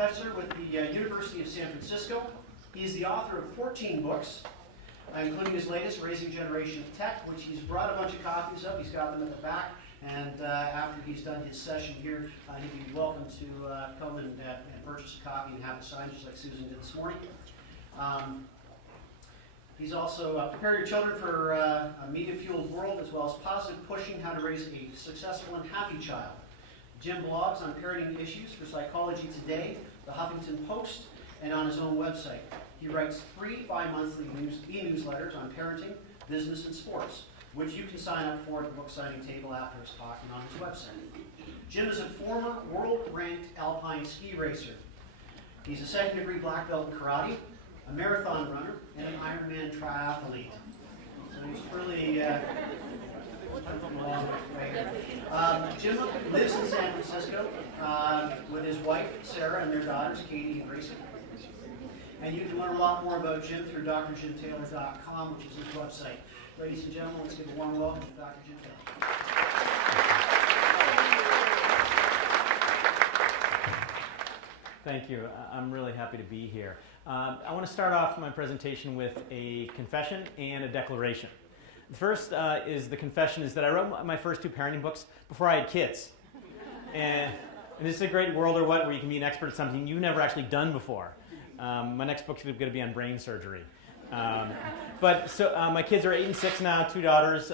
professor with the University of San Francisco. He's the author of 14 books, including his latest, Raising Generation Tech, which he's brought a bunch of copies of. He's got them at the back. And after he's done his session here, he'd be welcome to come and purchase a copy and have it signed, just like Susan did this morning. He's also Prepare Your Children for a Media-Fueled World, as well as Positive Pushing, How to Raise a Successful and Happy Child. Jim blogs on parenting issues for Psychology Today, the Huffington Post, and on his own website. He writes 3 bi-monthly e-newsletters on parenting, business, and sports, which you can sign up for at the book signing table after his talk and on his website. Jim is a former world-ranked alpine ski racer. He's a second-degree black belt in karate, a marathon runner, and an Ironman triathlete. So he's really Jim lives in San Francisco with his wife, Sarah, and their daughters, Katie and Gracie. And you can learn a lot more about Jim through drjimtaylor.com, which is his website. Ladies and gentlemen, let's give a warm welcome to Dr. Jim Taylor. Thank you. I'm really happy to be here. I want to start off my presentation with a confession and a declaration. The first is the confession is that I wrote my first 2 parenting books before I had kids. And this is a great world or what where you can be an expert at something you've never actually done before. My next book is going to be on brain surgery. My kids are 8 and 6 now, 2 daughters.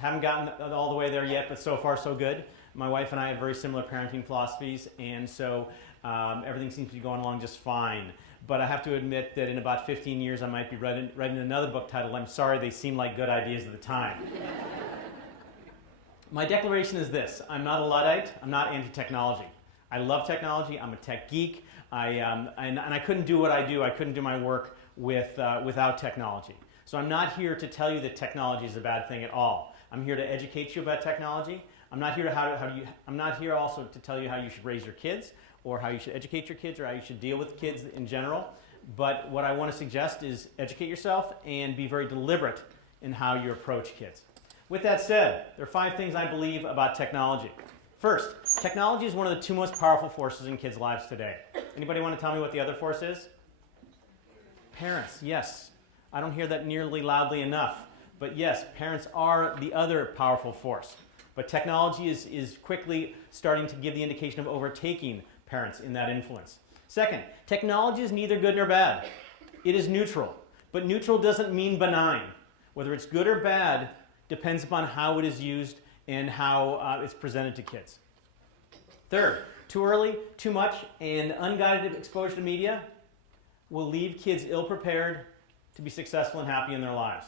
Haven't gotten all the way there yet, but so far so good. My wife and I have very similar parenting philosophies, and so everything seems to be going along just fine. But I have to admit that in about 15 years I might be writing another book titled, I'm Sorry They Seemed Like Good Ideas at the Time. My declaration is this: I'm not a Luddite, I'm not anti-technology. I love technology, I'm a tech geek, and I couldn't do what I do, I couldn't do my work without technology. So I'm not here to tell you that technology is a bad thing at all. I'm here to educate you about technology. I'm not here I'm not here also to tell you how you should raise your kids, or how you should educate your kids, or how you should deal with kids in general. But what I want to suggest is educate yourself and be very deliberate in how you approach kids. With that said, there are 5 things I believe about technology. First, technology is one of the 2 most powerful forces in kids' lives today. Anybody want to tell me what the other force is? Parents, yes. I don't hear that nearly loudly enough. But yes, parents are the other powerful force. But technology is quickly starting to give the indication of overtaking parents in that influence. Second, technology is neither good nor bad. It is neutral. But neutral doesn't mean benign. Whether it's good or bad depends upon how it is used and how it's presented to kids. Third, too early, too much, and unguided exposure to media will leave kids ill-prepared to be successful and happy in their lives.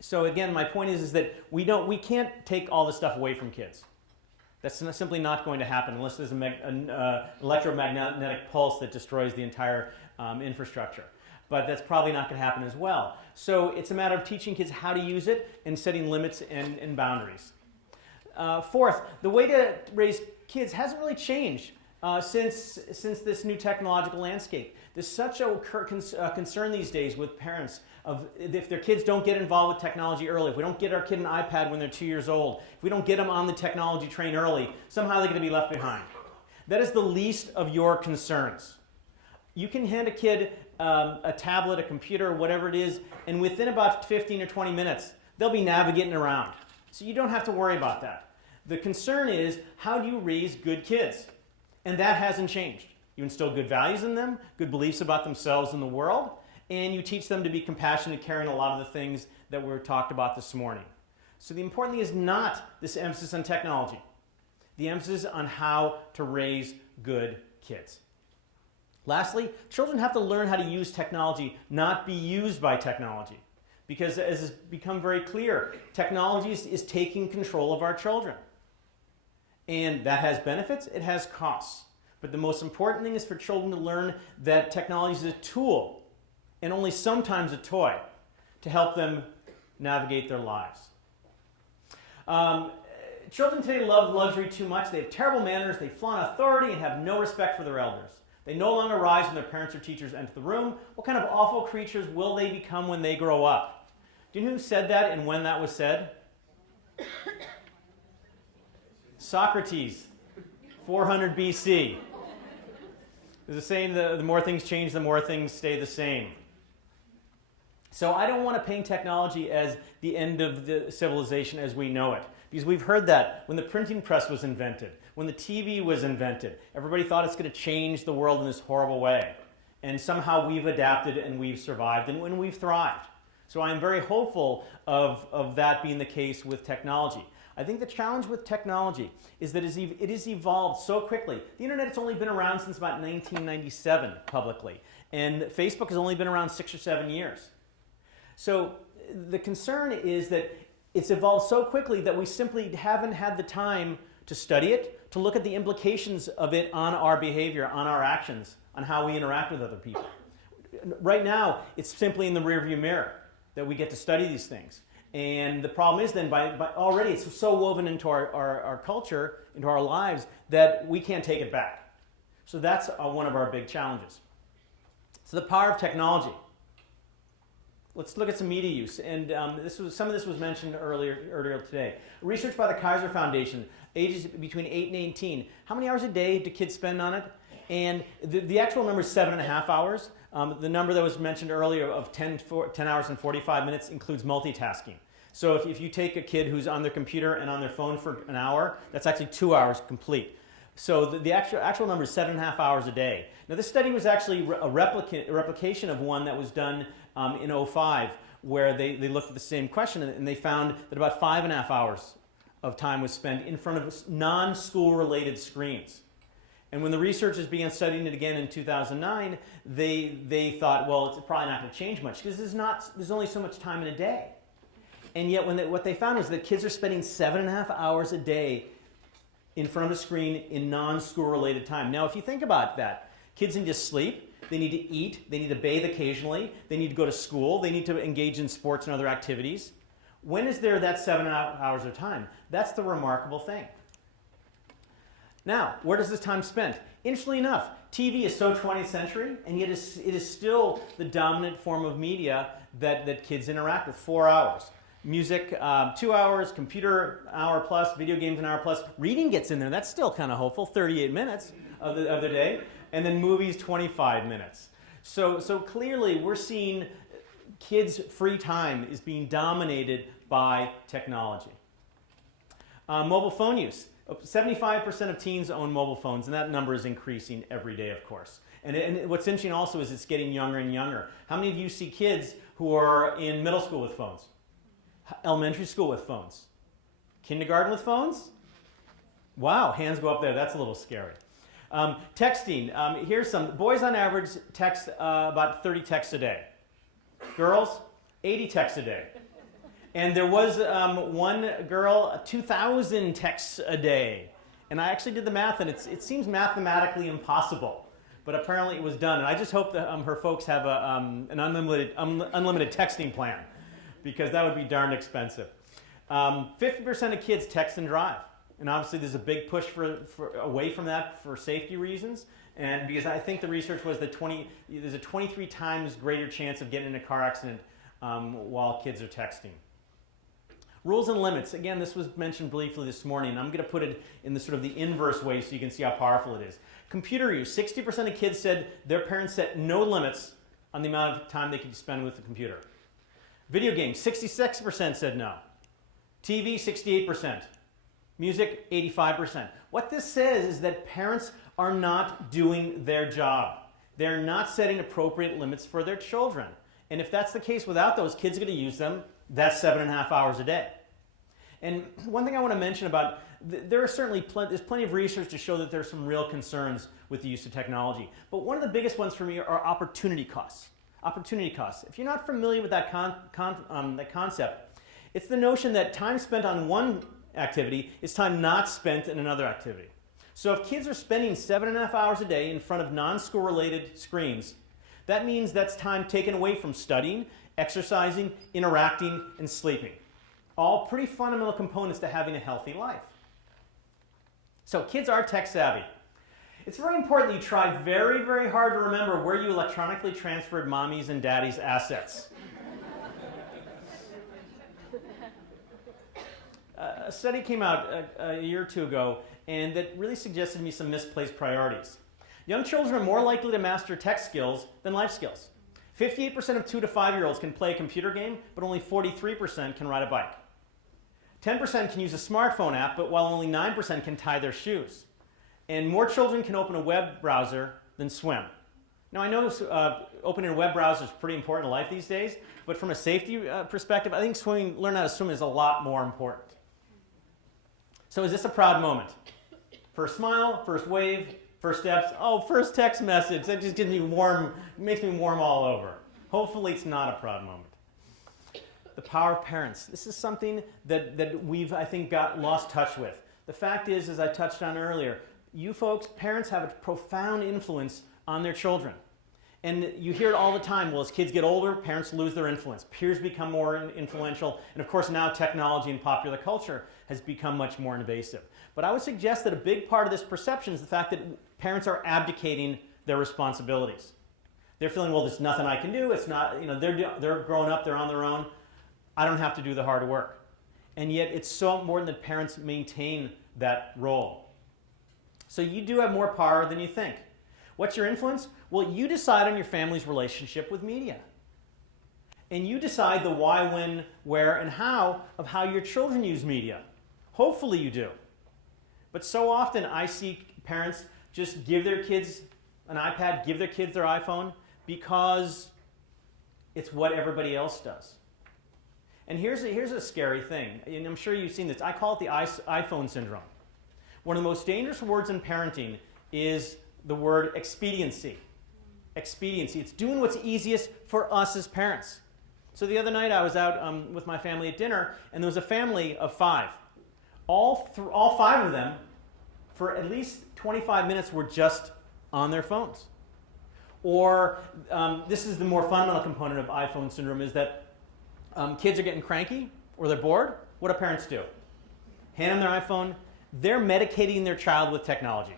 So again, my point is that we can't take all this stuff away from kids. That's simply not going to happen unless there's an electromagnetic pulse that destroys the entire infrastructure. But that's probably not going to happen as well. So it's a matter of teaching kids how to use it and setting limits and boundaries. Fourth, the way to raise kids hasn't really changed since this new technological landscape. There's such a concern these days with parents of if their kids don't get involved with technology early, if we don't get our kid an iPad when they're 2 years old, if we don't get them on the technology train early, somehow they're going to be left behind. That is the least of your concerns. You can hand a kid a tablet, a computer, whatever it is, and within about 15 or 20 minutes, they'll be navigating around. So you don't have to worry about that. The concern is, how do you raise good kids? And that hasn't changed. You instill good values in them, good beliefs about themselves and the world, and you teach them to be compassionate and caring, a lot of the things that were talked about this morning. So the important thing is not this emphasis on technology. The emphasis on how to raise good kids. Lastly, children have to learn how to use technology, not be used by technology. Because as has become very clear, technology is taking control of our children. And that has benefits, it has costs. But the most important thing is for children to learn that technology is a tool, and only sometimes a toy, to help them navigate their lives. Children today love luxury too much. They have terrible manners, they flaunt authority, and have no respect for their elders. They no longer rise when their parents or teachers enter the room. What kind of awful creatures will they become when they grow up? Do you know who said that and when that was said? Socrates, 400 BC. There's a saying, the more things change, the more things stay the same. So I don't want to paint technology as the end of the civilization as we know it. Because we've heard that when the printing press was invented, when the TV was invented, everybody thought it's going to change the world in this horrible way. And somehow we've adapted and we've survived and we've thrived. So I'm very hopeful of that being the case with technology. I think the challenge with technology is that it has evolved so quickly. The internet has only been around since about 1997 publicly. And Facebook has only been around 6 or 7 years. So the concern is that it's evolved so quickly that we simply haven't had the time to study it, to look at the implications of it on our behavior, on our actions, on how we interact with other people. Right now, it's simply in the rearview mirror that we get to study these things. And the problem is then, by already it's so woven into our culture, into our lives, that we can't take it back. So that's one of our big challenges. So the power of technology. Let's look at some media use. And some of this was mentioned earlier today. Research by the Kaiser Foundation, ages between 8 and 18. How many hours a day do kids spend on it? And the actual number is 7.5 hours. The number that was mentioned earlier of 10 hours and 45 minutes includes multitasking. So if you take a kid who's on their computer and on their phone for an hour, that's actually 2 hours complete. So the actual number is 7.5 hours a day. Now this study was actually a replication of one that was done in 2005, where they looked at the same question and they found that about 5.5 hours of time was spent in front of non-school related screens. And when the researchers began studying it again in 2009, they thought, well, it's probably not going to change much because there's only so much time in a day. And yet what they found was that kids are spending 7.5 hours a day in front of a screen in non-school related time. Now, if you think about that, kids need to sleep, they need to eat, they need to bathe occasionally, they need to go to school, they need to engage in sports and other activities. When is there that 7 hours of time? That's the remarkable thing. Now, where does this time spent? Interestingly enough, TV is so 20th century, and yet it is still the dominant form of media that kids interact with. 4 hours. Music, 2 hours, computer, hour plus, video games, an hour plus. Reading gets in there. That's still kind of hopeful, 38 minutes of the day. And then movies, 25 minutes. So clearly, we're seeing kids' free time is being dominated by technology. Mobile phone use. 75% of teens own mobile phones, and that number is increasing every day, of course. And what's interesting also is it's getting younger and younger. How many of you see kids who are in middle school with phones? Elementary school with phones? Kindergarten with phones? Wow, hands go up there. That's a little scary. Texting. Here's some. Boys on average text about 30 texts a day. Girls, 80 texts a day. And there was one girl, 2,000 texts a day. And I actually did the math, and it seems mathematically impossible. But apparently it was done. And I just hope that her folks have an unlimited texting plan, because that would be darn expensive. 50% of kids text and drive. And obviously there's a big push for away from that for safety reasons. And because I think the research was that there's a 23 times greater chance of getting in a car accident while kids are texting. Rules and limits. Again, this was mentioned briefly this morning. I'm going to put it in the sort of the inverse way so you can see how powerful it is. Computer use. 60% of kids said their parents set no limits on the amount of time they could spend with the computer. Video games. 66% said no. TV, 68%. Music, 85%. What this says is that parents are not doing their job. They're not setting appropriate limits for their children. And if that's the case without those, kids are going to use them. That's 7.5 hours a day. And one thing I want to mention about, there are certainly there's plenty of research to show that there's some real concerns with the use of technology. But one of the biggest ones for me are opportunity costs. Opportunity costs. If you're not familiar with that concept, it's the notion that time spent on one activity is time not spent in another activity. So if kids are spending 7.5 hours a day in front of non-school related screens, that means that's time taken away from studying, exercising, interacting, and sleeping. All pretty fundamental components to having a healthy life. So kids are tech savvy. It's very important that you try very, very hard to remember where you electronically transferred mommy's and daddy's assets. A study came out a year or two ago, and that really suggested to me some misplaced priorities. Young children are more likely to master tech skills than life skills. 58% of 2 to 5-year-olds can play a computer game, but only 43% can ride a bike. 10% can use a smartphone app, but while only 9% can tie their shoes. And more children can open a web browser than swim. Now, I know opening a web browser is pretty important in life these days, but from a safety perspective, I think learning how to swim is a lot more important. So is this a proud moment? First smile, first wave, first steps. Oh, first text message. That just makes me warm all over. Hopefully it's not a proud moment. The power of parents. This is something that we've, I think, got lost touch with. The fact is, as I touched on earlier, you folks, parents have a profound influence on their children. And you hear it all the time. Well, as kids get older, parents lose their influence. Peers become more influential. And of course, now technology and popular culture has become much more invasive. But I would suggest that a big part of this perception is the fact that parents are abdicating their responsibilities. They're feeling, well, there's nothing I can do. It's not, they're growing up, they're on their own. I don't have to do the hard work. And yet it's so important that parents maintain that role. So you do have more power than you think. What's your influence? Well, you decide on your family's relationship with media. And you decide the why, when, where, and how of how your children use media. Hopefully you do. But so often I see parents just give their kids an iPad, give their kids their iPhone, because it's what everybody else does. And here's a scary thing, and I'm sure you've seen this. I call it the iPhone syndrome. One of the most dangerous words in parenting is the word expediency. Expediency. It's doing what's easiest for us as parents. So the other night I was out with my family at dinner, and there was a family of 5. All 5 of them, for at least 25 minutes, were just on their phones. Or this is the more fundamental component of iPhone syndrome, is that kids are getting cranky or they're bored. What do parents do? Hand them their iPhone. They're medicating their child with technology.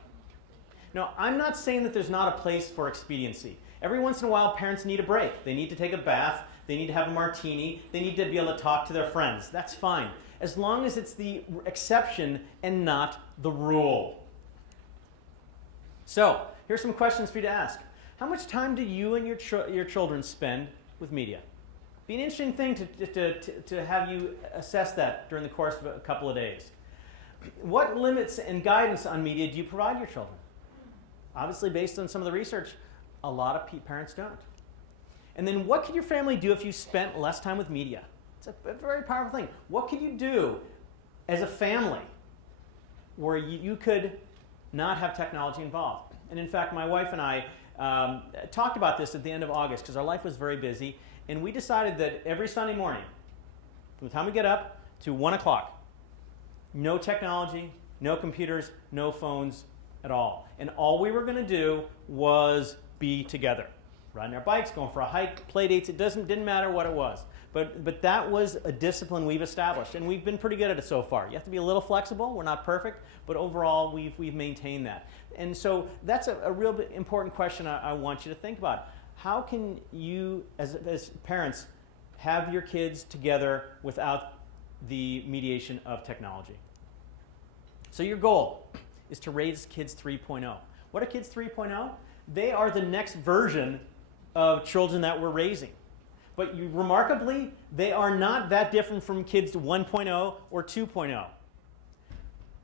Now, I'm not saying that there's not a place for expediency. Every once in a while, parents need a break. They need to take a bath. They need to have a martini. They need to be able to talk to their friends. That's fine, as long as it's the exception and not the rule. So, here's some questions for you to ask. How much time do you and your children spend with media? Be an interesting thing to have you assess that during the course of a couple of days. What limits and guidance on media do you provide your children? Obviously, based on some of the research, a lot of parents don't. And then what could your family do if you spent less time with media? It's a very powerful thing. What could you do as a family where you could not have technology involved? And in fact, my wife and I talked about this at the end of August because our life was very busy, and we decided that every Sunday morning, from the time we get up to 1 o'clock, no technology, no computers, no phones at all. And all we were going to do was be together. Riding our bikes, going for a hike, play dates, didn't matter what it was. But that was a discipline we've established, and we've been pretty good at it so far. You have to be a little flexible. We're not perfect, but overall we've maintained that. And so that's a real important question I want you to think about. How can you, as parents, have your kids together without the mediation of technology? So your goal is to raise kids 3.0. What are kids 3.0? They are the next version of children that we're raising. But remarkably, they are not that different from kids 1.0 or 2.0.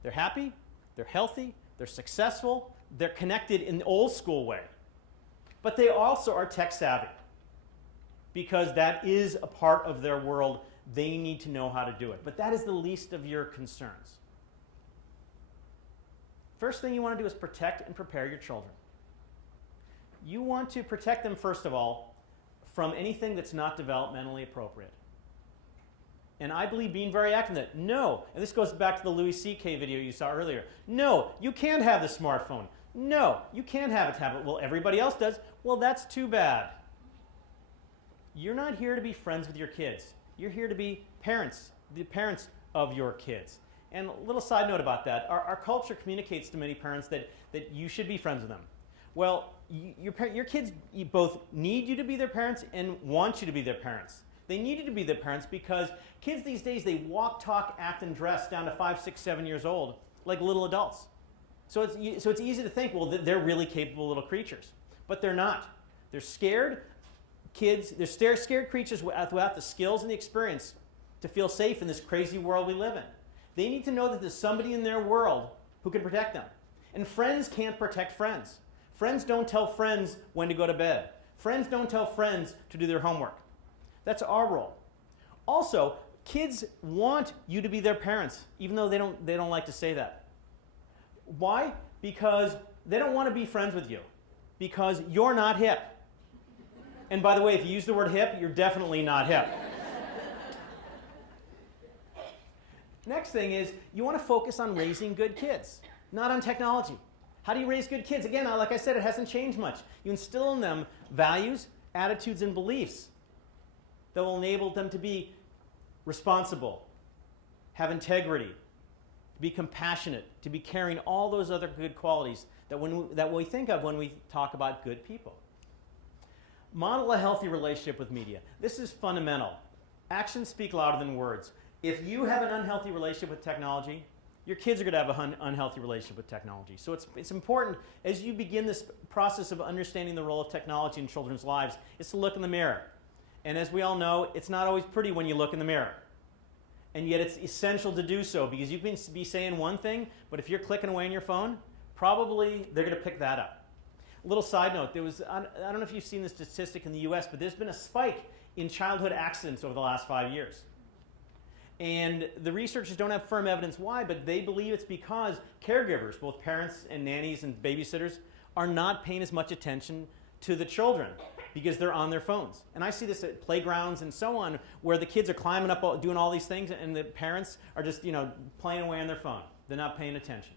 They're happy, they're healthy, they're successful, they're connected in the old school way. But they also are tech savvy, because that is a part of their world. They need to know how to do it. But that is the least of your concerns. First thing you want to do is protect and prepare your children. You want to protect them, first of all, from anything that's not developmentally appropriate. And I believe being very active in that. No, and this goes back to the Louis C.K. video you saw earlier. No, you can't have the smartphone. No, you can't have a tablet. Well, everybody else does. Well, that's too bad. You're not here to be friends with your kids. You're here to be parents, the parents of your kids. And a little side note about that. Our culture communicates to many parents that you should be friends with them. Well, your kids both need you to be their parents and want you to be their parents. They need you to be their parents because kids these days, they walk, talk, act, and dress down to 5, 6, 7 years old like little adults. So it's easy to think, well, they're really capable little creatures. But they're not. They're scared kids, they're scared creatures without the skills and the experience to feel safe in this crazy world we live in. They need to know that there's somebody in their world who can protect them. And friends can't protect friends. Friends don't tell friends when to go to bed. Friends don't tell friends to do their homework. That's our role. Also, kids want you to be their parents, even though they don't like to say that. Why? Because they don't want to be friends with you. Because you're not hip. And by the way, if you use the word hip, you're definitely not hip. Next thing is, you want to focus on raising good kids, not on technology. How do you raise good kids? Again, like I said, it hasn't changed much. You instill in them values, attitudes, and beliefs that will enable them to be responsible, have integrity, be compassionate, to be caring, all those other good qualities that we think of when we talk about good people. Model a healthy relationship with media. This is fundamental. Actions speak louder than words. If you have an unhealthy relationship with technology, your kids are going to have an unhealthy relationship with technology. So it's important, as you begin this process of understanding the role of technology in children's lives, is to look in the mirror. And as we all know, it's not always pretty when you look in the mirror. And yet it's essential to do so, because you can be saying one thing, but if you're clicking away on your phone, probably they're going to pick that up. A little side note, I don't know if you've seen this statistic in the US, but there's been a spike in childhood accidents over the last 5 years. And the researchers don't have firm evidence why, but they believe it's because caregivers, both parents and nannies and babysitters, are not paying as much attention to the children because they're on their phones. And I see this at playgrounds and so on, where the kids are climbing up, doing all these things, and the parents are just, playing away on their phone. They're not paying attention.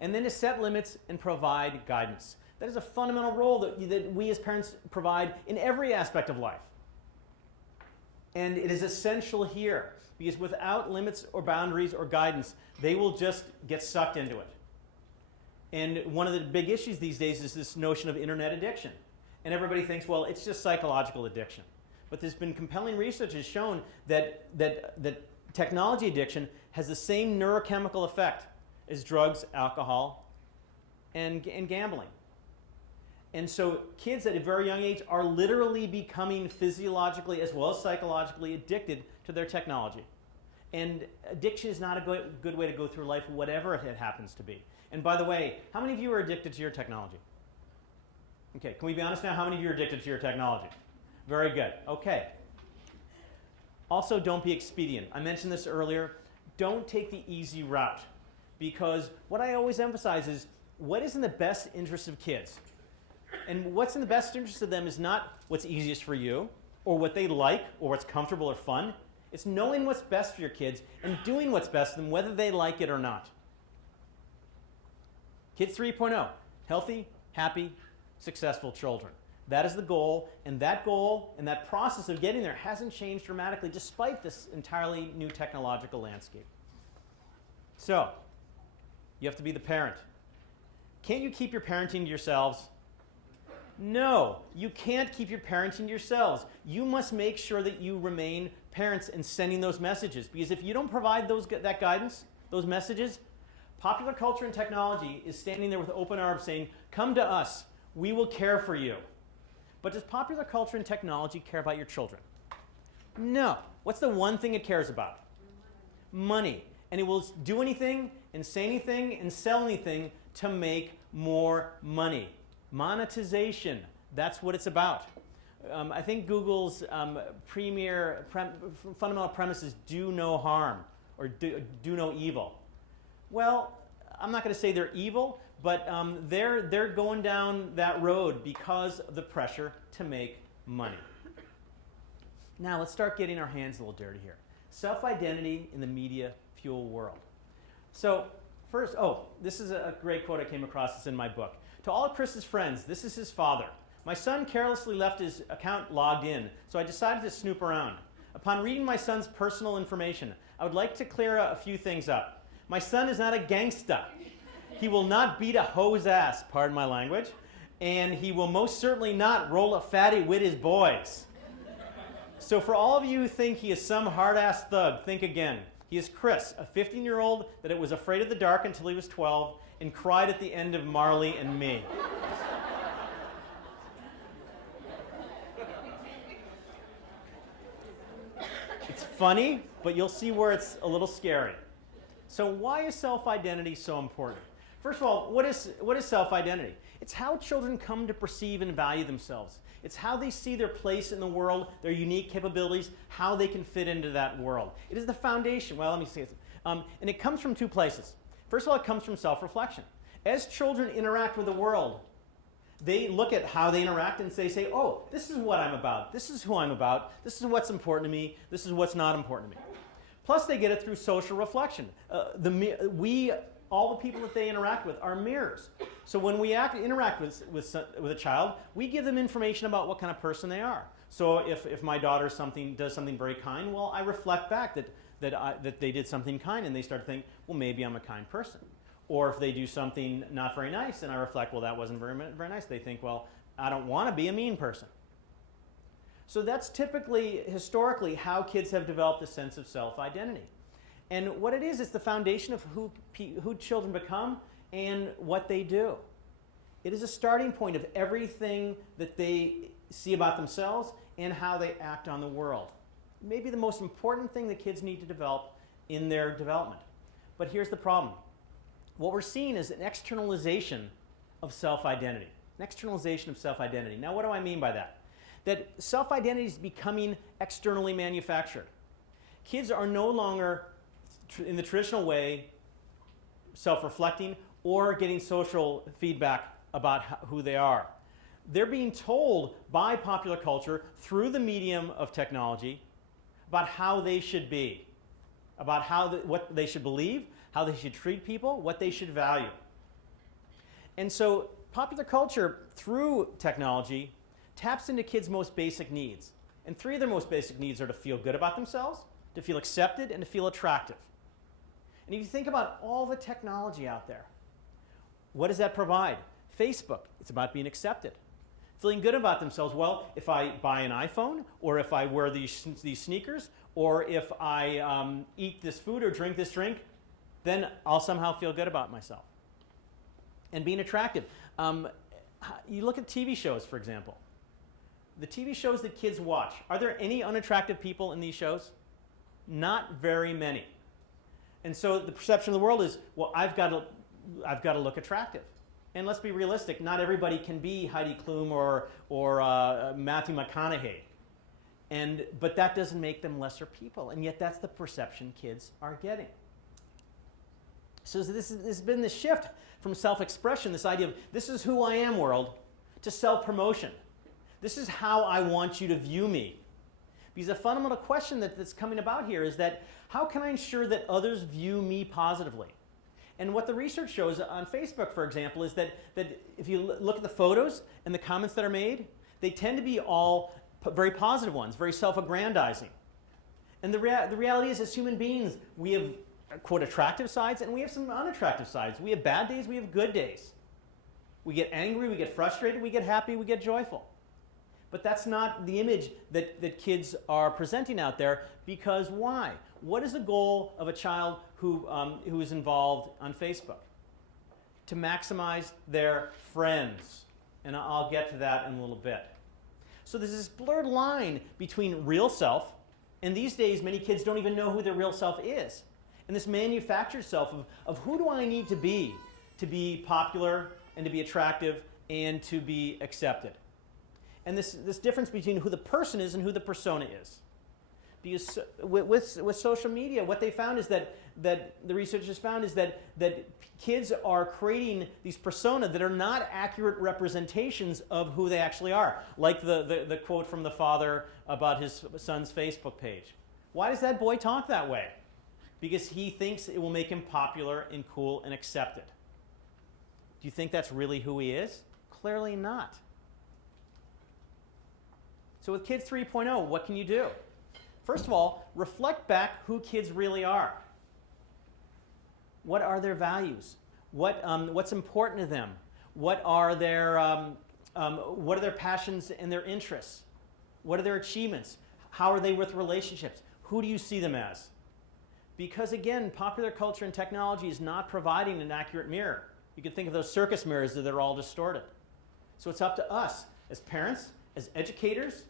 And then to set limits and provide guidance. That is a fundamental role that we as parents provide in every aspect of life. And it is essential here, because without limits or boundaries or guidance, they will just get sucked into it. And one of the big issues these days is this notion of internet addiction. And everybody thinks, well, it's just psychological addiction. But there's been compelling research has shown that technology addiction has the same neurochemical effect as drugs, alcohol, and gambling. And so kids at a very young age are literally becoming physiologically as well as psychologically addicted to their technology. And addiction is not a good way to go through life, whatever it happens to be. And by the way, how many of you are addicted to your technology? Okay, can we be honest now? How many of you are addicted to your technology? Very good. Okay. Also, don't be expedient. I mentioned this earlier. Don't take the easy route. Because what I always emphasize is what is in the best interest of kids. And what's in the best interest of them is not what's easiest for you, or what they like, or what's comfortable or fun. It's knowing what's best for your kids and doing what's best for them, whether they like it or not. Kids 3.0, healthy, happy, successful children. That is the goal, and that process of getting there hasn't changed dramatically despite this entirely new technological landscape. So, you have to be the parent. Can't you keep your parenting to yourselves? No, you can't keep your parenting to yourselves. You must make sure that you remain parents in sending those messages, because if you don't provide that guidance, those messages, popular culture and technology is standing there with open arms saying, come to us, we will care for you. But does popular culture and technology care about your children? No. What's the one thing it cares about? Money. And it will do anything and say anything and sell anything to make more money. Monetization, that's what it's about. I think Google's fundamental premise is do no harm, or do no evil. Well, I'm not going to say they're evil, but they're going down that road because of the pressure to make money. Now, let's start getting our hands a little dirty here. Self-identity in the media-fueled world. So, first, this is a great quote I came across. It's in my book. To all of Chris's friends, this is his father. My son carelessly left his account logged in, so I decided to snoop around. Upon reading my son's personal information, I would like to clear a few things up. My son is not a gangsta. He will not beat a hoe's ass, pardon my language, and he will most certainly not roll a fatty with his boys. So for all of you who think he is some hard-ass thug, think again. He is Chris, a 15-year-old that was afraid of the dark until he was 12 and cried at the end of Marley and Me. It's funny, but you'll see where it's a little scary. So why is self-identity so important? First of all, what is self-identity? It's how children come to perceive and value themselves. It's how they see their place in the world, their unique capabilities, how they can fit into that world. It is the foundation. Well, let me see. And it comes from two places. First of all, it comes from self-reflection. As children interact with the world, they look at how they interact and they say, oh, this is what I'm about. This is who I'm about. This is what's important to me. This is what's not important to me. Plus, they get it through social reflection. All the people that they interact with are mirrors. So when we interact with a child, we give them information about what kind of person they are. So if my daughter does something very kind, well, I reflect back that they did something kind, and they start to think, well, maybe I'm a kind person. Or if they do something not very nice, and I reflect, well, that wasn't very nice, they think, well, I don't want to be a mean person. So that's typically, historically, how kids have developed a sense of self-identity. And what it is, it's the foundation of who children become and what they do. It is a starting point of everything that they see about themselves and how they act on the world. Maybe the most important thing that kids need to develop in their development. But here's the problem. What we're seeing is an externalization of self-identity. An externalization of self-identity. Now, what do I mean by that? That self-identity is becoming externally manufactured. Kids are no longer, in the traditional way, self-reflecting or getting social feedback about who they are. They're being told by popular culture through the medium of technology about how they should be, about what they should believe, how they should treat people, what they should value. And so popular culture, through technology, taps into kids' most basic needs. And three of their most basic needs are to feel good about themselves, to feel accepted, and to feel attractive. And if you think about all the technology out there, what does that provide? Facebook, it's about being accepted. Feeling good about themselves. Well, if I buy an iPhone, or if I wear these sneakers, or if I eat this food or drink this drink, then I'll somehow feel good about myself. And being attractive. You look at TV shows, for example. The TV shows that kids watch, are there any unattractive people in these shows? Not very many. And so the perception of the world is, well, I've got to look attractive. And let's be realistic, not everybody can be Heidi Klum or Matthew McConaughey. But that doesn't make them lesser people, and yet that's the perception kids are getting. So this has been the shift from self-expression, this idea of this is who I am world, to self-promotion. This is how I want you to view me. Because a fundamental question that's coming about here is that how can I ensure that others view me positively? And what the research shows on Facebook, for example, is that if you look at the photos and the comments that are made, they tend to be all very positive ones, very self-aggrandizing. And the reality is, as human beings, we have, quote, attractive sides, and we have some unattractive sides. We have bad days, we have good days. We get angry, we get frustrated, we get happy, we get joyful. But that's not the image that kids are presenting out there, because why? What is the goal of a child who is involved on Facebook? To maximize their friends. And I'll get to that in a little bit. So there's this blurred line between real self, and these days many kids don't even know who their real self is. And this manufactured self of who do I need to be popular and to be attractive and to be accepted. And this difference between who the person is and who the persona is. Because with social media, what they found is that the researchers found is that kids are creating these persona that are not accurate representations of who they actually are. Like the quote from the father about his son's Facebook page. Why does that boy talk that way? Because he thinks it will make him popular and cool and accepted. Do you think that's really who he is? Clearly not. So with Kids 3.0, what can you do? First of all, reflect back who kids really are. What are their values? What's important to them? What are their passions and their interests? What are their achievements? How are they with relationships? Who do you see them as? Because again, popular culture and technology is not providing an accurate mirror. You can think of those circus mirrors that are all distorted. So it's up to us as parents, as educators,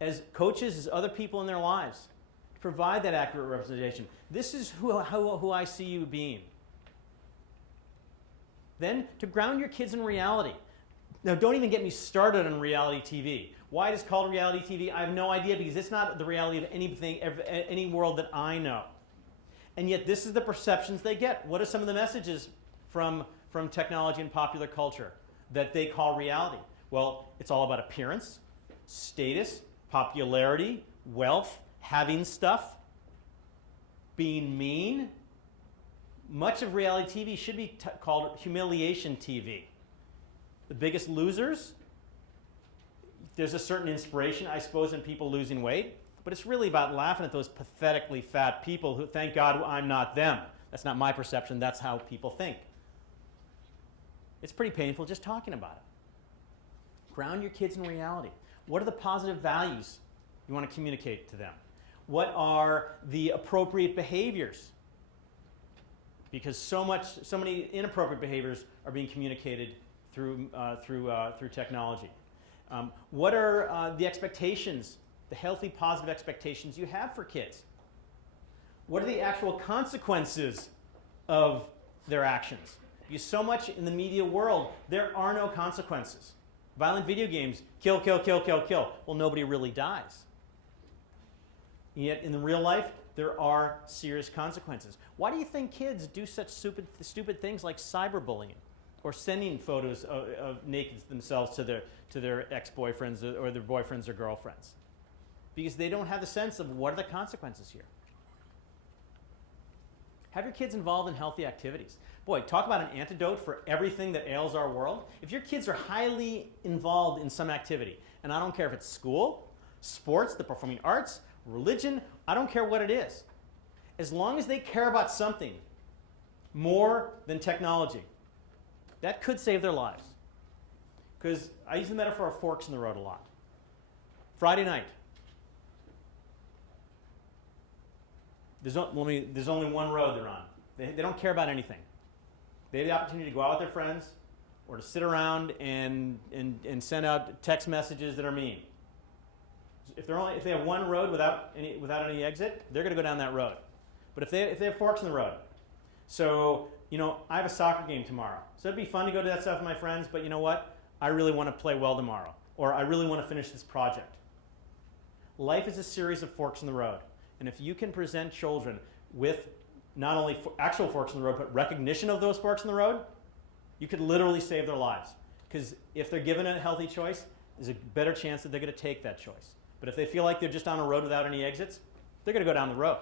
as coaches, as other people in their lives, to provide that accurate representation. This is who I see you being. Then to ground your kids in reality. Now, don't even get me started on reality TV. Why it is called reality TV, I have no idea, because it's not the reality of anything, any world that I know. And yet this is the perceptions they get. What are some of the messages from technology and popular culture that they call reality? Well, it's all about appearance, status, popularity, wealth, having stuff, being mean. Much of reality TV should be called humiliation TV. The Biggest Losers, there's a certain inspiration, I suppose, in people losing weight, but it's really about laughing at those pathetically fat people who, thank God I'm not them. That's not my perception, that's how people think. It's pretty painful just talking about it. Ground your kids in reality. What are the positive values you want to communicate to them? What are the appropriate behaviors? Because so many inappropriate behaviors are being communicated through technology. What are the expectations, the healthy, positive expectations you have for kids? What are the actual consequences of their actions? Because so much in the media world, there are no consequences. Violent video games, kill, kill, kill, kill, kill. Well, nobody really dies. And yet, in the real life, there are serious consequences. Why do you think kids do such stupid things like cyberbullying, or sending photos of naked themselves to their ex-boyfriends or their boyfriends or girlfriends? Because they don't have the sense of what are the consequences here. Have your kids involved in healthy activities. Boy, talk about an antidote for everything that ails our world. If your kids are highly involved in some activity, and I don't care if it's school, sports, the performing arts, religion, I don't care what it is. As long as they care about something more than technology, that could save their lives. Because I use the metaphor of forks in the road a lot. Friday night. There's only one road they're on. They don't care about anything. They have the opportunity to go out with their friends or to sit around and send out text messages that are mean. If they have one road without any exit, they're going to go down that road. But if they have forks in the road, so I have a soccer game tomorrow, so it'd be fun to go to that stuff with my friends. But you know what? I really want to play well tomorrow, or I really want to finish this project. Life is a series of forks in the road, and if you can present children with not only actual forks in the road, but recognition of those forks in the road, you could literally save their lives. Because if they're given a healthy choice, there's a better chance that they're going to take that choice. But if they feel like they're just on a road without any exits, they're going to go down the road.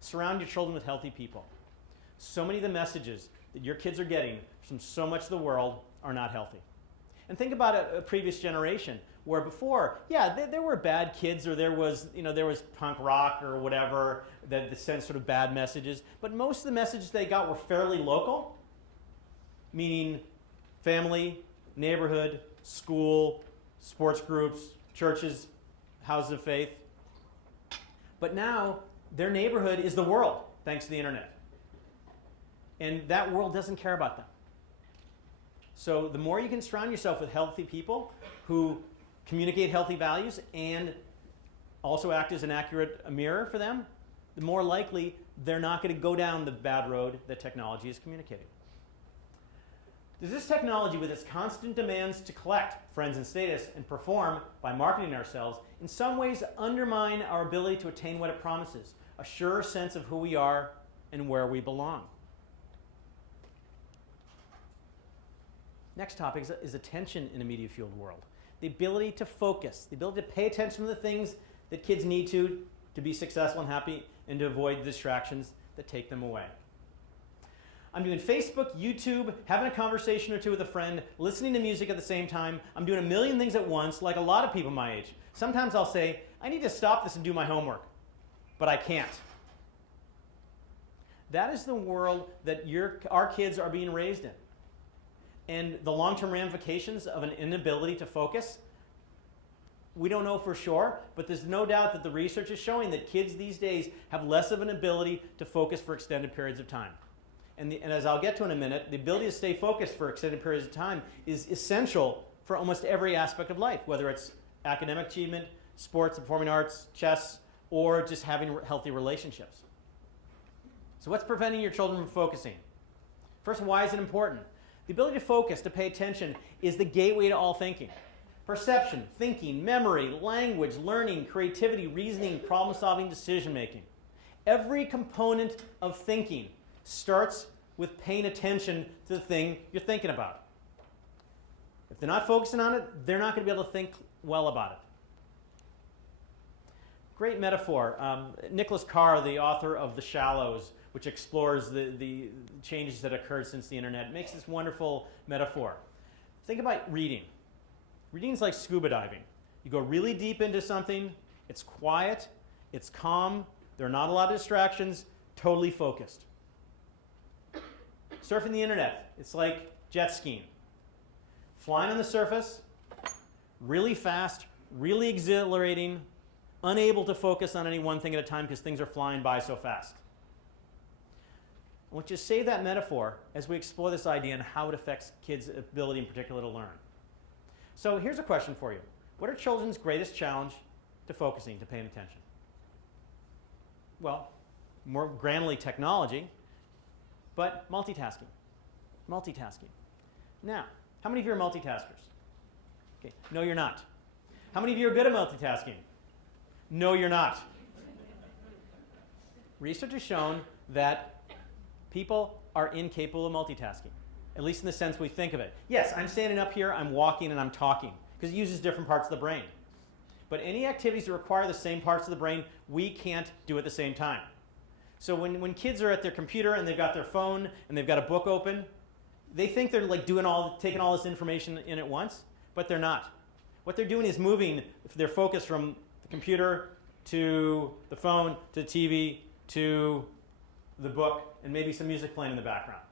Surround your children with healthy people. So many of the messages that your kids are getting from so much of the world are not healthy. And think about a previous generation where before, there were bad kids, or there was punk rock or whatever that sent sort of bad messages. But most of the messages they got were fairly local, meaning family, neighborhood, school, sports groups, churches, houses of faith. But now their neighborhood is the world, thanks to the internet. And that world doesn't care about them. So the more you can surround yourself with healthy people who communicate healthy values and also act as an accurate mirror for them, the more likely they're not going to go down the bad road that technology is communicating. Does this technology, with its constant demands to collect friends and status and perform by marketing ourselves, in some ways undermine our ability to attain what it promises, a surer sense of who we are and where we belong? Next topic is attention in a media-fueled world. The ability to focus, the ability to pay attention to the things that kids need to be successful and happy, and to avoid the distractions that take them away. I'm doing Facebook, YouTube, having a conversation or two with a friend, listening to music at the same time. I'm doing a million things at once, like a lot of people my age. Sometimes I'll say, I need to stop this and do my homework, but I can't. That is the world that our kids are being raised in. And the long-term ramifications of an inability to focus We don't know for sure, but there's no doubt that the research is showing that kids these days have less of an ability to focus for extended periods of time. And as I'll get to in a minute, the ability to stay focused for extended periods of time is essential for almost every aspect of life, whether it's academic achievement, sports, performing arts, chess, or just having healthy relationships. So what's preventing your children from focusing? First, why is it important? The ability to focus, to pay attention, is the gateway to all thinking. Perception, thinking, memory, language, learning, creativity, reasoning, problem-solving, decision-making. Every component of thinking starts with paying attention to the thing you're thinking about. If they're not focusing on it, they're not going to be able to think well about it. Great metaphor. Nicholas Carr, the author of The Shallows, which explores the changes that occurred since the internet, makes this wonderful metaphor. Think about reading. Reading is like scuba diving. You go really deep into something, it's quiet, it's calm, there are not a lot of distractions, totally focused. Surfing the internet, it's like jet skiing. Flying on the surface, really fast, really exhilarating, unable to focus on any one thing at a time because things are flying by so fast. I want you to save that metaphor as we explore this idea and how it affects kids' ability in particular to learn. So here's a question for you. What are children's greatest challenge to focusing, to paying attention? Well, more grandly technology, but multitasking. Multitasking. Now, how many of you are multitaskers? Okay. No, you're not. How many of you are good at multitasking? No, you're not. Research has shown that people are incapable of multitasking, at least in the sense we think of it. Yes, I'm standing up here, I'm walking, and I'm talking, because it uses different parts of the brain. But any activities that require the same parts of the brain, we can't do at the same time. So when kids are at their computer and they've got their phone and they've got a book open, they think they're like taking all this information in at once, but they're not. What they're doing is moving their focus from the computer to the phone to the TV to the book and maybe some music playing in the background.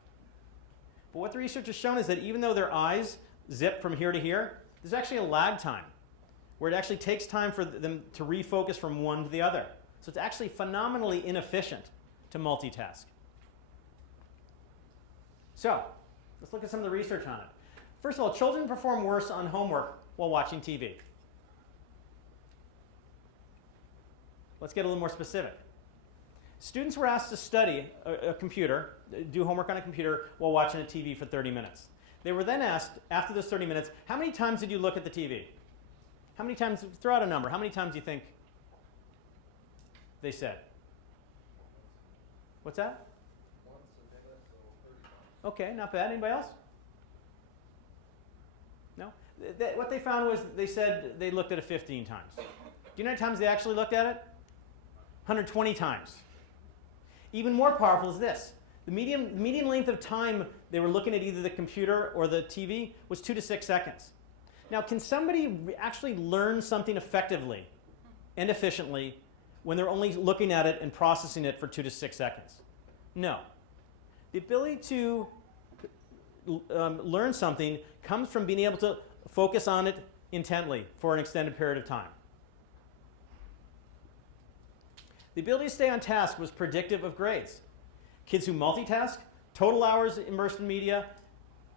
But what the research has shown is that even though their eyes zip from here to here, there's actually a lag time where it actually takes time for them to refocus from one to the other. So it's actually phenomenally inefficient to multitask. So let's look at some of the research on it. First of all, children perform worse on homework while watching TV. Let's get a little more specific. Students were asked to study a computer, do homework on a computer while watching a TV for 30 minutes. They were then asked, after those 30 minutes, how many times did you look at the TV? How many times, throw out a number, how many times do you think they said? What's that? Once a minute, so 30 times. Okay, not bad. Anybody else? No? What they found was they said they looked at it 15 times. Do you know how many times they actually looked at it? 120 times. Even more powerful is this. The median length of time they were looking at either the computer or the TV was 2 to 6 seconds. Now, can somebody actually learn something effectively and efficiently when they're only looking at it and processing it for 2 to 6 seconds? No. The ability to learn something comes from being able to focus on it intently for an extended period of time. The ability to stay on task was predictive of grades. Kids who multitask, total hours immersed in media,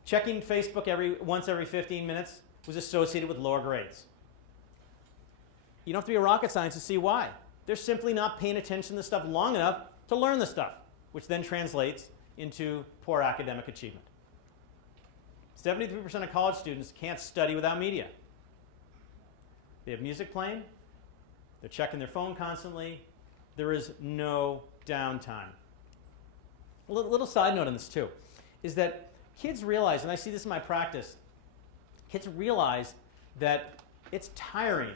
checking Facebook once every 15 minutes was associated with lower grades. You don't have to be a rocket scientist to see why. They're simply not paying attention to the stuff long enough to learn the stuff, which then translates into poor academic achievement. 73% of college students can't study without media. They have music playing, they're checking their phone constantly, there is no downtime. A little side note on this too, is that kids realize, and I see this in my practice, kids realize that it's tiring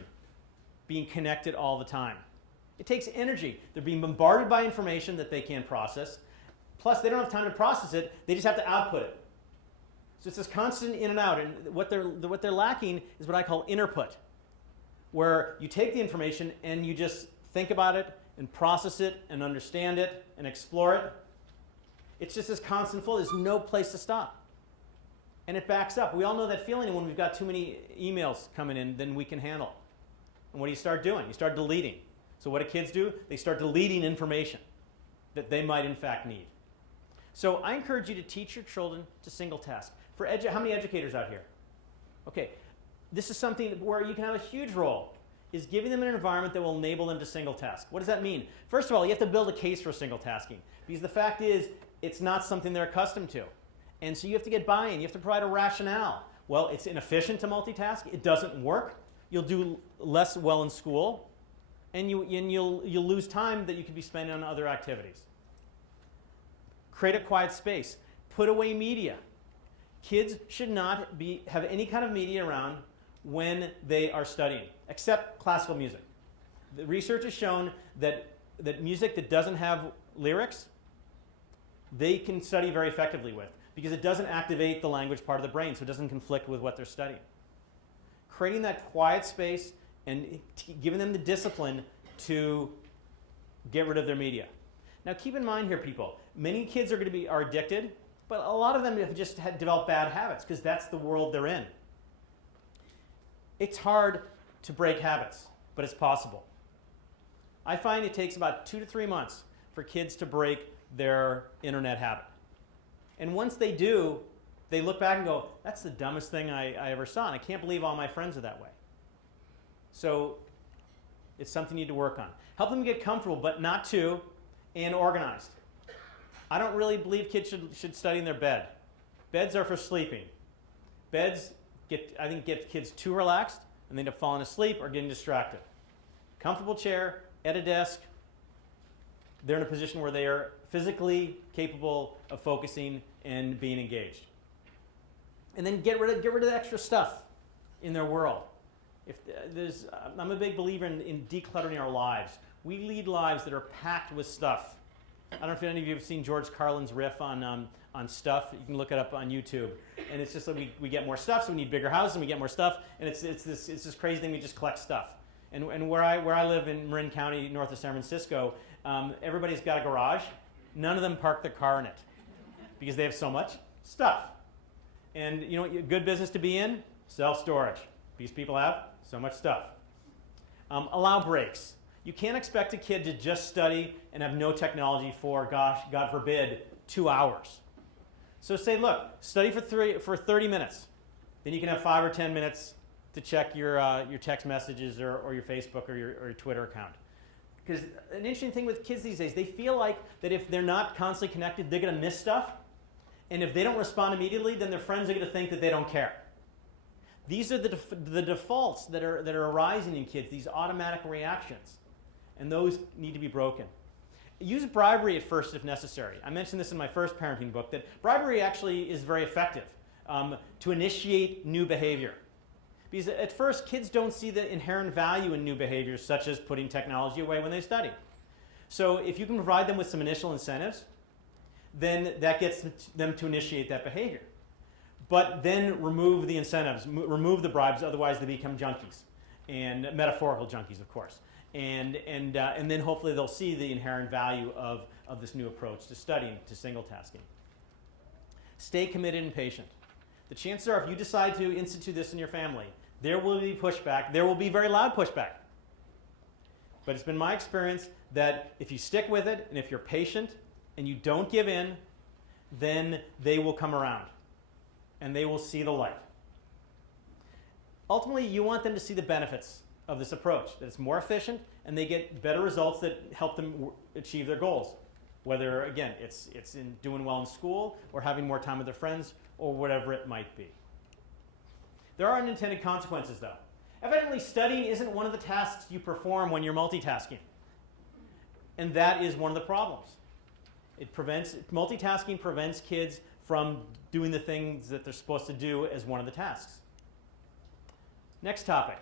being connected all the time. It takes energy. They're being bombarded by information that they can't process. Plus, they don't have time to process it. They just have to output it. So it's this constant in and out. And what they're lacking is what I call interput, where you take the information and you just think about it and process it and understand it and explore it. It's just this constant flow. There's no place to stop. And it backs up. We all know that feeling when we've got too many emails coming in than we can handle. And what do you start doing? You start deleting. So what do kids do? They start deleting information that they might in fact need. So I encourage you to teach your children to single task. How many educators out here? Okay, this is something where you can have a huge role, is giving them an environment that will enable them to single task. What does that mean? First of all, you have to build a case for single tasking, because the fact is, it's not something they're accustomed to. And so you have to get buy-in, you have to provide a rationale. Well, it's inefficient to multitask, it doesn't work, you'll do less well in school, and you'll lose time that you could be spending on other activities. Create a quiet space. Put away media. Kids should not have any kind of media around when they are studying, except classical music. The research has shown that music that doesn't have lyrics, they can study very effectively with, because it doesn't activate the language part of the brain, so it doesn't conflict with what they're studying. Creating that quiet space and giving them the discipline to get rid of their media. Now keep in mind here, people, many kids are addicted, but a lot of them have just developed bad habits because that's the world they're in. It's hard to break habits, but it's possible. I find it takes about 2 to 3 months for kids to break their internet habit. And once they do, they look back and go, that's the dumbest thing I ever saw, and I can't believe all my friends are that way. So it's something you need to work on. Help them get comfortable, but not too, and organized. I don't really believe kids should study in their bed. Beds are for sleeping. Beds I think get kids too relaxed, and they end up falling asleep or getting distracted. Comfortable chair, at a desk, they're in a position where they are physically capable of focusing and being engaged. And then get rid of the extra stuff in their world. I'm a big believer in decluttering our lives. We lead lives that are packed with stuff. I don't know if any of you have seen George Carlin's riff on stuff. You can look it up on YouTube. And it's just like we get more stuff, so we need bigger houses, and we get more stuff. And it's this crazy thing, we just collect stuff. And where I live in Marin County, north of San Francisco, everybody's got a garage. None of them park their car in it because they have so much stuff. And you know what, good business to be in? Self-storage, because people have so much stuff. Allow breaks. You can't expect a kid to just study and have no technology for, gosh, God forbid, 2 hours. So say, look, study for 30 minutes. Then you can have 5 or 10 minutes to check your text messages or your Facebook or your Twitter account. Because an interesting thing with kids these days, they feel like that if they're not constantly connected, they're going to miss stuff. And if they don't respond immediately, then their friends are going to think that they don't care. These are the defaults that are arising in kids, these automatic reactions. And those need to be broken. Use bribery at first if necessary. I mentioned this in my first parenting book, that bribery actually is very effective to initiate new behavior. Because at first, kids don't see the inherent value in new behaviors, such as putting technology away when they study. So if you can provide them with some initial incentives, then that gets them to initiate that behavior. But then remove the incentives, remove the bribes, otherwise they become junkies, and metaphorical junkies, of course. And then hopefully they'll see the inherent value of this new approach to studying, to single tasking. Stay committed and patient. The chances are if you decide to institute this in your family, there will be pushback. There will be very loud pushback. But it's been my experience that if you stick with it and if you're patient and you don't give in, then they will come around and they will see the light. Ultimately, you want them to see the benefits of this approach, that it's more efficient and they get better results that help them achieve their goals. Whether, again, it's in doing well in school or having more time with their friends or whatever it might be. There are unintended consequences, though. Evidently, studying isn't one of the tasks you perform when you're multitasking. And that is one of the problems. Multitasking prevents kids from doing the things that they're supposed to do as one of the tasks. Next topic,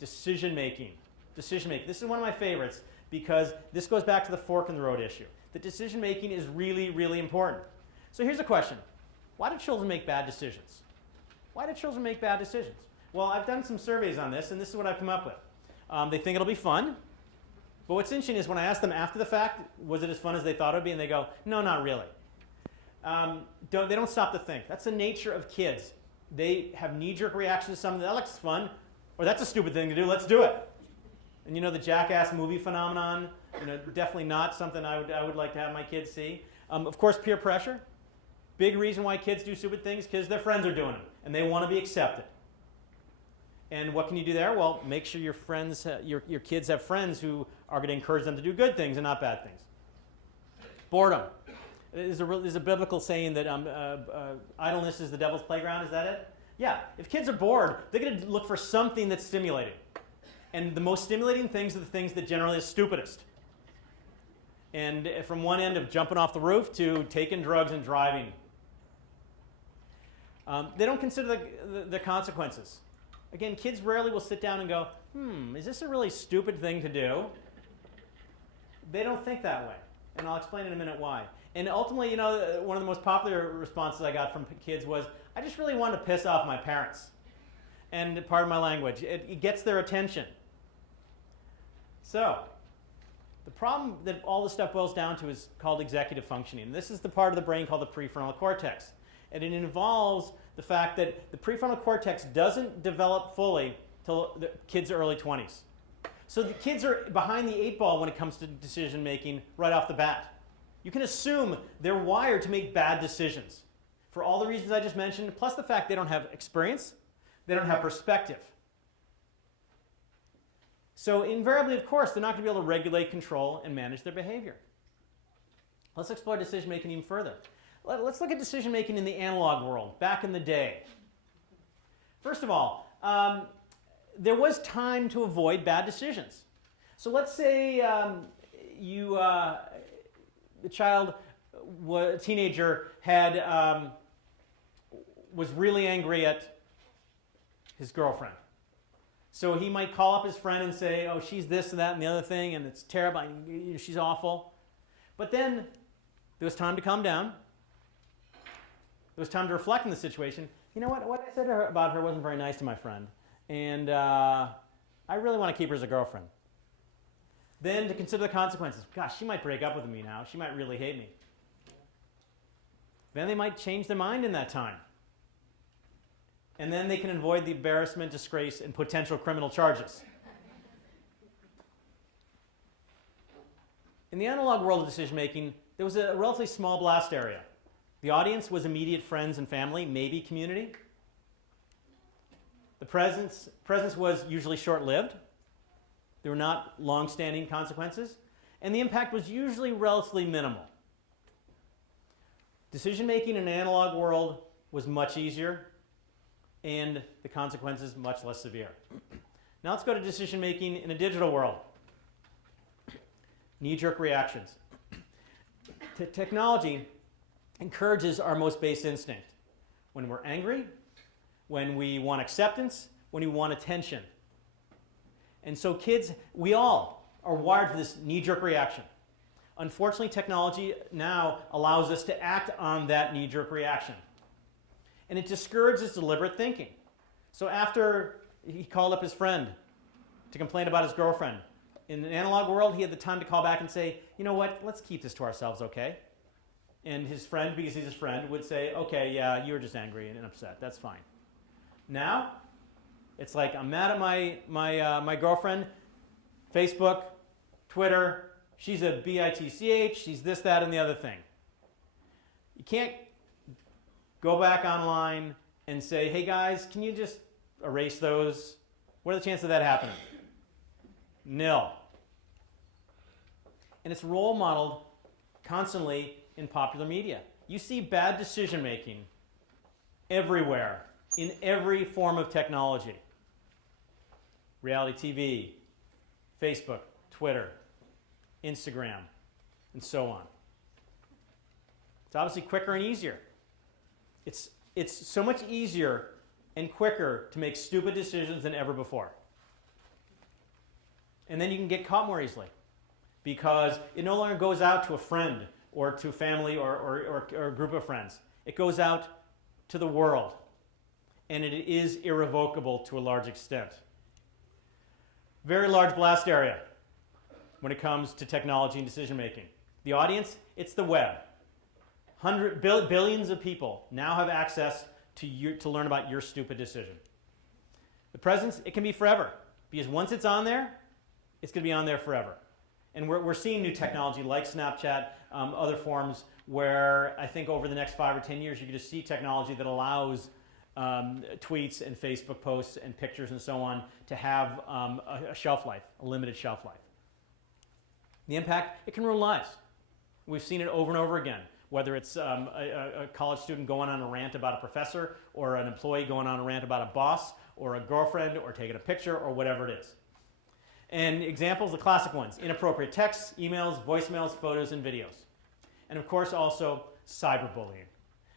decision making. Decision making. This is one of my favorites because this goes back to the fork in the road issue. The decision making is really, really important. So here's a question. Why do children make bad decisions? Why do children make bad decisions? Well, I've done some surveys on this, and this is what I've come up with. They think it'll be fun. But what's interesting is when I ask them after the fact, was it as fun as they thought it would be? And they go, no, not really. They don't stop to think. That's the nature of kids. They have knee-jerk reactions to something that looks fun, or that's a stupid thing to do, let's do it. And you know the jackass movie phenomenon, definitely not something I would like to have my kids see. Of course, peer pressure. Big reason why kids do stupid things, because their friends are doing them, and they want to be accepted. And what can you do there? Well, make sure your friends, your kids have friends who are going to encourage them to do good things and not bad things. Boredom. There's a biblical saying that idleness is the devil's playground. Is that it? Yeah. If kids are bored, they're going to look for something that's stimulating. And the most stimulating things are the things that generally are stupidest. And from one end of jumping off the roof to taking drugs and driving. They don't consider the consequences. Again, kids rarely will sit down and go, is this a really stupid thing to do? They don't think that way. And I'll explain in a minute why. And ultimately, one of the most popular responses I got from kids was, I just really wanted to piss off my parents. And pardon my language, it gets their attention. So, the problem that all this stuff boils down to is called executive functioning. This is the part of the brain called the prefrontal cortex. And it involves the fact that the prefrontal cortex doesn't develop fully till the kids' early 20s. So the kids are behind the 8 ball when it comes to decision making right off the bat. You can assume they're wired to make bad decisions for all the reasons I just mentioned, plus the fact they don't have experience, they don't have perspective. So invariably, of course, they're not going to be able to regulate, control, and manage their behavior. Let's explore decision making even further. Let's look at decision making in the analog world, back in the day. First of all, there was time to avoid bad decisions. So let's say the child, a teenager, was really angry at his girlfriend. So he might call up his friend and say, oh, she's this and that and the other thing, and it's terrible, she's awful. But then there was time to calm down. There was time to reflect on the situation. You know what I said about her wasn't very nice to my friend. And I really want to keep her as a girlfriend. Then to consider the consequences. Gosh, she might break up with me now. She might really hate me. Then they might change their mind in that time. And then they can avoid the embarrassment, disgrace, and potential criminal charges. In the analog world of decision making, there was a relatively small blast area. The audience was immediate friends and family, maybe community. The presence was usually short-lived. There were not long-standing consequences. And the impact was usually relatively minimal. Decision-making in an analog world was much easier, and the consequences much less severe. Now let's go to decision-making in a digital world. Knee-jerk reactions. Technology encourages our most base instinct. When we're angry, when we want acceptance, when we want attention. And so kids, we all are wired for this knee-jerk reaction. Unfortunately, technology now allows us to act on that knee-jerk reaction. And it discourages deliberate thinking. So after he called up his friend to complain about his girlfriend, in an analog world, he had the time to call back and say, you know what, let's keep this to ourselves, okay? And his friend, because he's his friend, would say, okay, yeah, you were just angry and upset, that's fine. Now, it's like I'm mad at my girlfriend, Facebook, Twitter, she's a bitch, she's this, that, and the other thing. You can't go back online and say, hey guys, can you just erase those? What are the chances of that happening? Nil. And it's role modeled constantly in popular media. You see bad decision making everywhere, in every form of technology. Reality TV, Facebook, Twitter, Instagram, and so on. It's obviously quicker and easier. It's so much easier and quicker to make stupid decisions than ever before. And then you can get caught more easily because it no longer goes out to a friend or to family or a group of friends. It goes out to the world. And it is irrevocable to a large extent. Very large blast area when it comes to technology and decision making. The audience, it's the web. Billions of people now have access to learn about your stupid decision. The presence, it can be forever. Because once it's on there, it's going to be on there forever. And we're seeing new technology like Snapchat, other forms where I think over the next 5 or 10 years, you're going to see technology that allows tweets and Facebook posts and pictures and so on to have a shelf life, a limited shelf life. The impact, it can ruin lives. We've seen it over and over again, whether it's a college student going on a rant about a professor, or an employee going on a rant about a boss, or a girlfriend, or taking a picture, or whatever it is. And examples, the classic ones: inappropriate texts, emails, voicemails, photos, and videos. And of course also cyberbullying.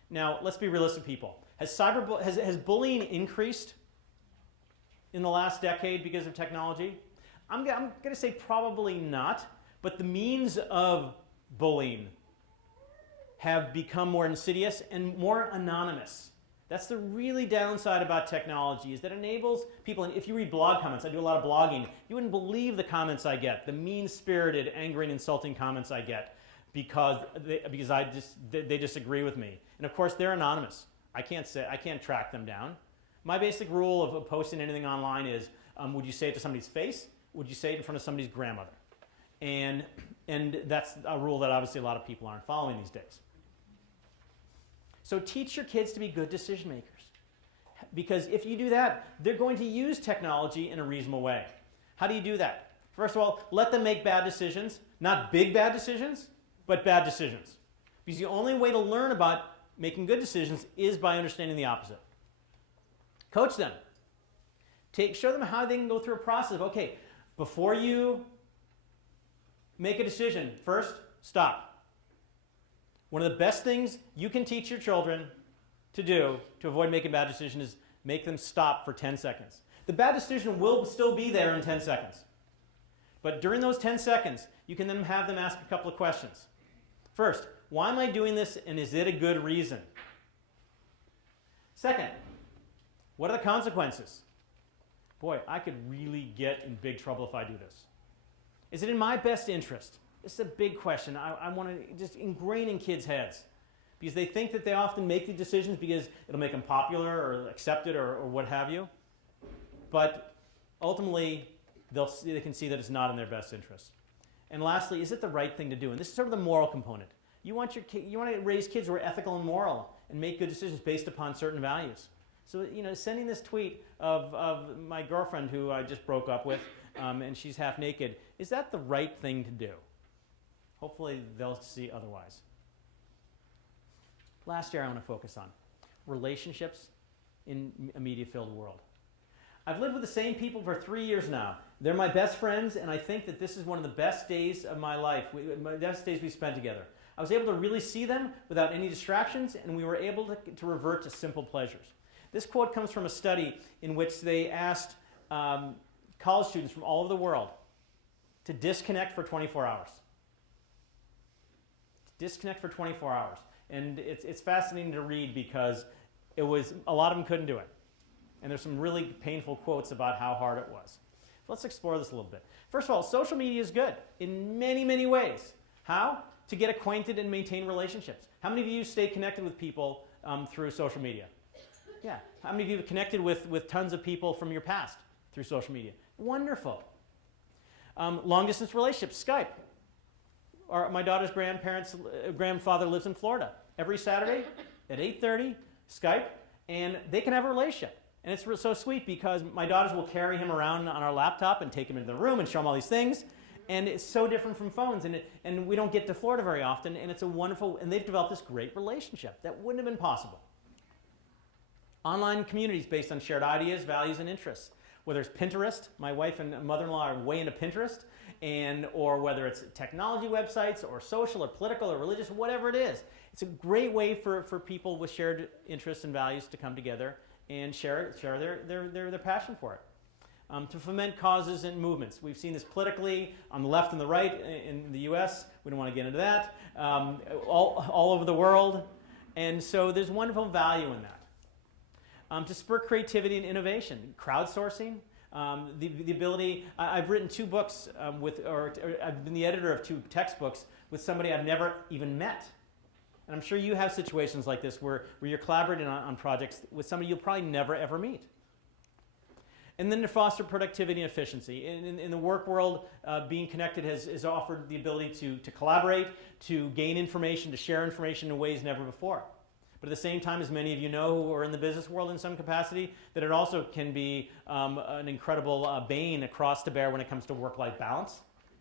Now, let's be realistic, people. Has bullying increased in the last decade because of technology? I'm going to say probably not, but the means of bullying have become more insidious and more anonymous. That's the really downside about technology, is that it enables people, and if you read blog comments, I do a lot of blogging, you wouldn't believe the comments I get, the mean-spirited, angry, and insulting comments I get because they disagree with me. And of course, they're anonymous. I can't track them down. My basic rule of posting anything online is, would you say it to somebody's face? Would you say it in front of somebody's grandmother? And that's a rule that obviously a lot of people aren't following these days. So teach your kids to be good decision makers. Because if you do that, they're going to use technology in a reasonable way. How do you do that? First of all, let them make bad decisions. Not big bad decisions, but bad decisions. Because the only way to learn about making good decisions is by understanding the opposite. Coach them. Show them how they can go through a process of, okay, before you make a decision, first, stop. One of the best things you can teach your children to do to avoid making bad decisions is make them stop for 10 seconds. The bad decision will still be there in 10 seconds. But during those 10 seconds, you can then have them ask a couple of questions. First, why am I doing this, and is it a good reason? Second, what are the consequences? Boy, I could really get in big trouble if I do this. Is it in my best interest? This is a big question. I want to just ingrain in kids' heads, because they think that they often make the decisions because it'll make them popular or accepted or what have you. But ultimately, they can see that it's not in their best interest. And lastly, is it the right thing to do? And this is sort of the moral component. You want to raise kids who are ethical and moral and make good decisions based upon certain values. So, sending this tweet of my girlfriend who I just broke up with, and she's half naked, is that the right thing to do? Hopefully they'll see otherwise. Last area I want to focus on: relationships in a media-filled world. I've lived with the same people for 3 years now. They're my best friends, and I think that this is one of the best days of my life, my best days we spent together. I was able to really see them without any distractions, and we were able to revert to simple pleasures. This quote comes from a study in which they asked college students from all over the world to disconnect for 24 hours. Disconnect for 24 hours. And it's fascinating to read because a lot of them couldn't do it. And there's some really painful quotes about how hard it was. Let's explore this a little bit. First of all, social media is good in many, many ways. How? To get acquainted and maintain relationships. How many of you stay connected with people through social media? Yeah. How many of you have connected with tons of people from your past through social media? Wonderful. Long-distance relationships, Skype. My daughter's grandfather lives in Florida. Every Saturday at 8:30, Skype, and they can have a relationship. And it's so sweet because my daughters will carry him around on our laptop and take him into the room and show him all these things. And it's so different from phones. And we don't get to Florida very often. And it's and they've developed this great relationship that wouldn't have been possible. Online communities based on shared ideas, values, and interests. Whether it's Pinterest, my wife and mother-in-law are way into Pinterest, or whether it's technology websites or social or political or religious, whatever it is. It's a great way for people with shared interests and values to come together and share their passion for it. To foment causes and movements. We've seen this politically on the left and the right in the US. We don't want to get into that. All over the world. And so there's wonderful value in that. To spur creativity and innovation. Crowdsourcing. The ability, I've written 2 books or I've been the editor of 2 textbooks with somebody I've never even met. And I'm sure you have situations like this where you're collaborating on projects with somebody you'll probably never ever meet. And then to foster productivity and efficiency. In the work world, being connected has offered the ability to collaborate, to gain information, to share information in ways never before. But at the same time, as many of you know who are in the business world in some capacity, that it also can be an incredible bane across to bear when it comes to work-life balance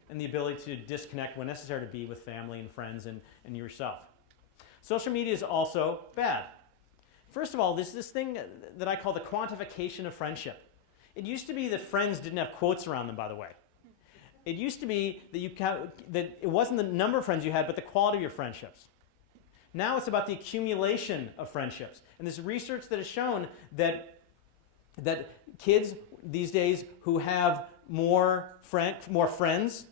and the ability to disconnect when necessary to be with family and friends and yourself. Social media is also bad. First of all, this thing that I call the quantification of friendship. It used to be that friends didn't have quotes around them, by the way. It used to be that it wasn't the number of friends you had, but the quality of your friendships. Now it's about the accumulation of friendships. And there's research that has shown that kids these days who have more friends,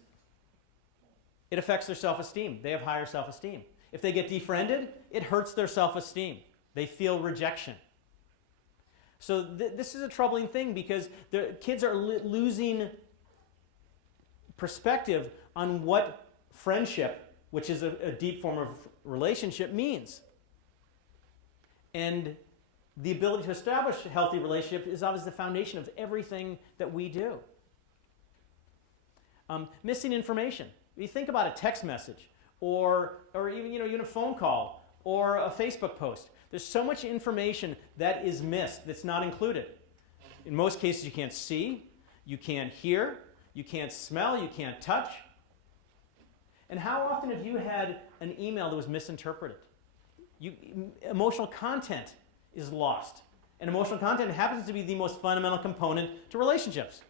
it affects their self-esteem. They have higher self-esteem. If they get defriended, it hurts their self-esteem. They feel rejection. So this is a troubling thing because the kids are losing perspective on what friendship, which is a deep form of relationship, means. And the ability to establish a healthy relationship is obviously the foundation of everything that we do. Missing information. If you think about a text message or even a phone call or a Facebook post, there's so much information that is missed, that's not included. In most cases, you can't see, you can't hear, you can't smell, you can't touch. And how often have you had an email that was misinterpreted? Emotional content is lost. And emotional content happens to be the most fundamental component to relationships.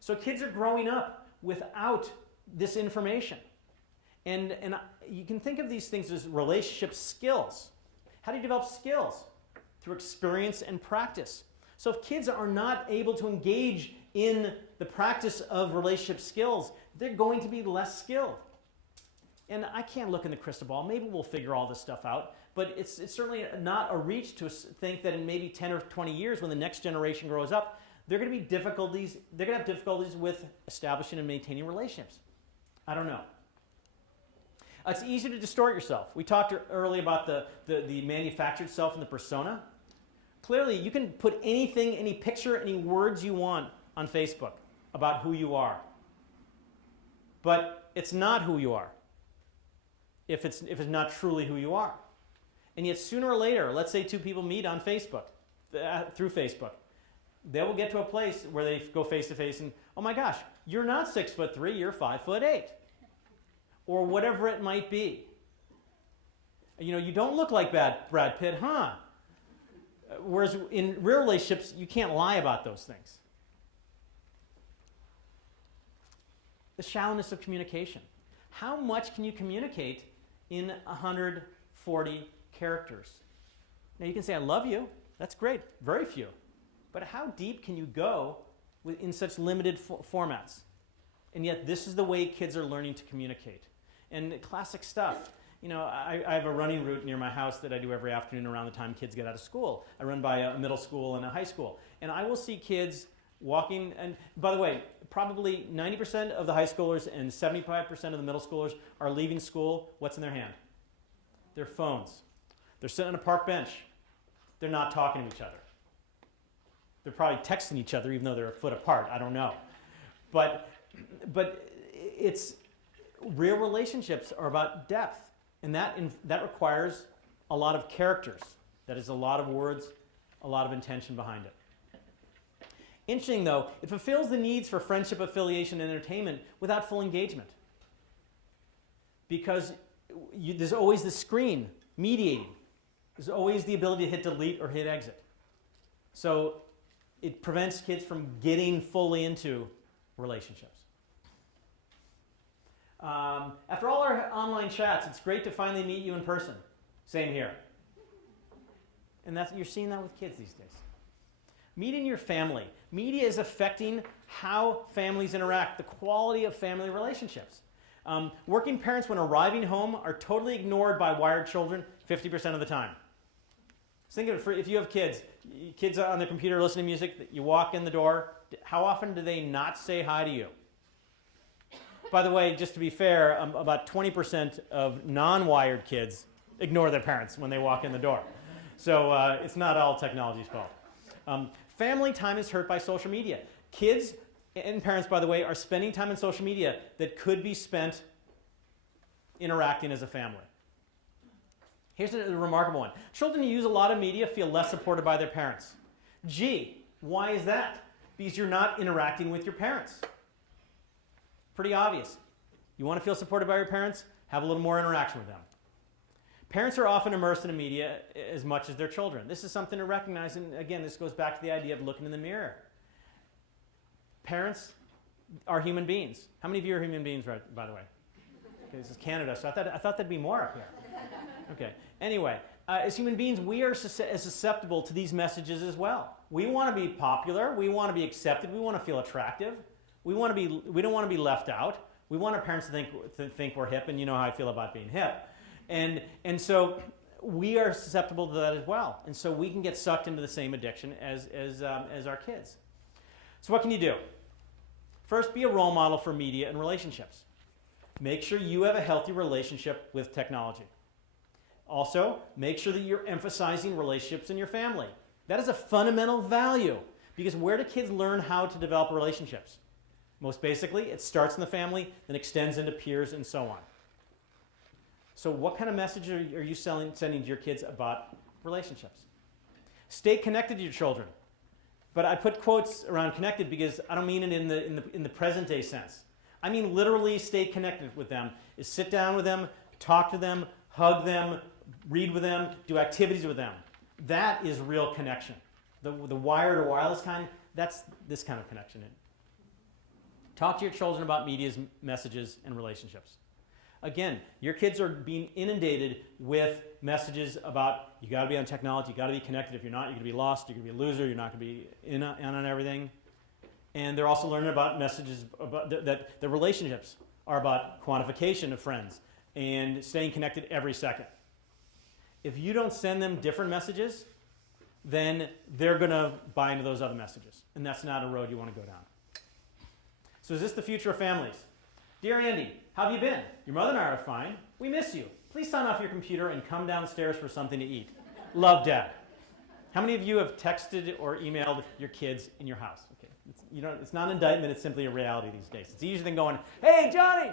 So kids are growing up without this information. And you can think of these things as relationship skills. How do you develop skills? Through experience and practice. So if kids are not able to engage in the practice of relationship skills, they're going to be less skilled. And I can't look in the crystal ball. Maybe we'll figure all this stuff out. But it's certainly not a reach to think that in maybe 10 or 20 years when the next generation grows up, they're going to have difficulties with establishing and maintaining relationships. I don't know. It's easy to distort yourself. We talked earlier about the manufactured self and the persona. Clearly, you can put anything, any picture, any words you want on Facebook about who you are. But it's not who you are if it's not truly who you are. And yet sooner or later, let's say two people meet on Facebook, through Facebook, they will get to a place where they go face to face and, oh my gosh, you're not 6'3", you're 5'8". Or whatever it might be. You don't look like Brad Pitt, huh? Whereas in real relationships, you can't lie about those things. The shallowness of communication. How much can you communicate in 140 characters? Now you can say, I love you. That's great. Very few. But how deep can you go in such limited formats? And yet this is the way kids are learning to communicate. And classic stuff. I have a running route near my house that I do every afternoon around the time kids get out of school. I run by a middle school and a high school. And I will see kids walking, and by the way, probably 90% of the high schoolers and 75% of the middle schoolers are leaving school. What's in their hand? Their phones. They're sitting on a park bench. They're not talking to each other. They're probably texting each other even though they're a foot apart. I don't know. But it's real relationships are about depth, and that requires a lot of characters. That is a lot of words, a lot of intention behind it. Interesting, though, it fulfills the needs for friendship, affiliation, and entertainment without full engagement. Because there's always the screen mediating. There's always the ability to hit delete or hit exit. So it prevents kids from getting fully into relationships. After all our online chats, it's great to finally meet you in person. Same here. And you're seeing that with kids these days. Meeting your family. Media is affecting how families interact, the quality of family relationships. Working parents, when arriving home, are totally ignored by wired children 50% of the time. So think of it, if you have kids on their computer listening to music, you walk in the door, how often do they not say hi to you? By the way, just to be fair, about 20% of non-wired kids ignore their parents when they walk in the door. So it's not all technology's fault. Family time is hurt by social media. Kids and parents, by the way, are spending time on social media that could be spent interacting as a family. Here's a remarkable one. Children who use a lot of media feel less supported by their parents. Gee, why is that? Because you're not interacting with your parents. Pretty obvious. You want to feel supported by your parents? Have a little more interaction with them. Parents are often immersed in the media as much as their children. This is something to recognize, and again, this goes back to the idea of looking in the mirror. Parents are human beings. How many of you are human beings, right, by the way? Okay, this is Canada, so I thought there'd be more up here. Okay. Anyway, as human beings, we are susceptible to these messages as well. We want to be popular. We want to be accepted. We want to feel attractive. We don't want to be left out. We want our parents to think we're hip, and you know how I feel about being hip. And so we are susceptible to that as well. And so we can get sucked into the same addiction as our kids. So what can you do? First, be a role model for media and relationships. Make sure you have a healthy relationship with technology. Also, make sure that you're emphasizing relationships in your family. That is a fundamental value, because where do kids learn how to develop relationships? Most basically, it starts in the family, then extends into peers and so on. So what kind of message are you sending to your kids about relationships? Stay connected to your children. But I put quotes around connected because I don't mean it in the present day sense. I mean literally stay connected with them. Is sit down with them, talk to them, hug them, read with them, do activities with them. That is real connection. The wired or wireless kind, that's this kind of connection. Talk to your children about media's messages and relationships. Again, your kids are being inundated with messages about you got to be on technology, you got to be connected. If you're not, you're going to be lost, you're going to be a loser, you're not going to be in on everything. And they're also learning about messages about that the relationships are about quantification of friends and staying connected every second. If you don't send them different messages, then they're going to buy into those other messages. And that's not a road you want to go down. So is this the future of families? Dear Andy, how have you been? Your mother and I are fine. We miss you. Please sign off your computer and come downstairs for something to eat. Love, Dad. How many of you have texted or emailed your kids in your house? Okay, it's not an indictment, it's simply a reality these days. It's easier than going, hey, Johnny!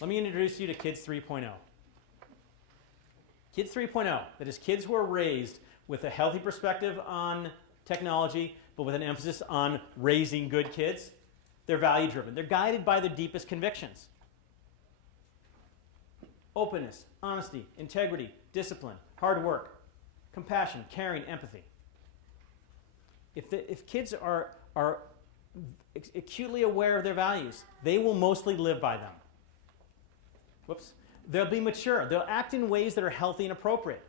Let me introduce you to Kids 3.0. Kids 3.0, that is kids who are raised with a healthy perspective on technology, but with an emphasis on raising good kids. They're value-driven. They're guided by their deepest convictions. Openness, honesty, integrity, discipline, hard work, compassion, caring, empathy. If kids are acutely aware of their values, they will mostly live by them. Whoops. They'll be mature. They'll act in ways that are healthy and appropriate.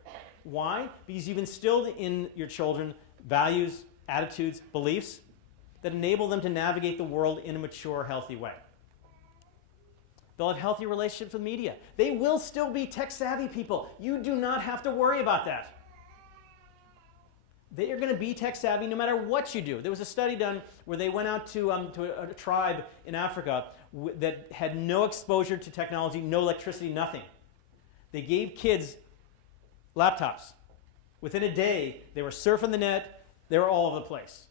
Why? Because you've instilled in your children values, attitudes, beliefs that enable them to navigate the world in a mature, healthy way. They'll have healthy relationships with media. They will still be tech-savvy people. You do not have to worry about that. They are going to be tech-savvy no matter what you do. There was a study done where they went out to a tribe in Africa that had no exposure to technology, no electricity, nothing. They gave kids laptops. Within a day, they were surfing the net. They were all over the place.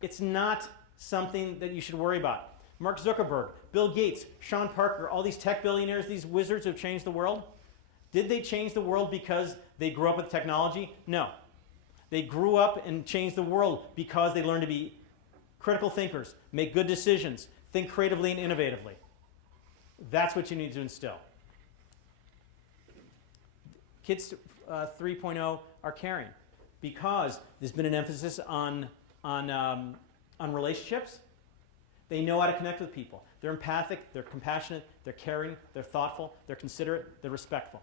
It's not something that you should worry about. Mark Zuckerberg, Bill Gates, Sean Parker, all these tech billionaires, these wizards who have changed the world, did they change the world because they grew up with technology? No. They grew up and changed the world because they learned to be critical thinkers, make good decisions, think creatively and innovatively. That's what you need to instill. Kids 3.0 are caring because there's been an emphasis on relationships. They know how to connect with people. They're empathic, they're compassionate, they're caring, they're thoughtful, they're considerate, they're respectful.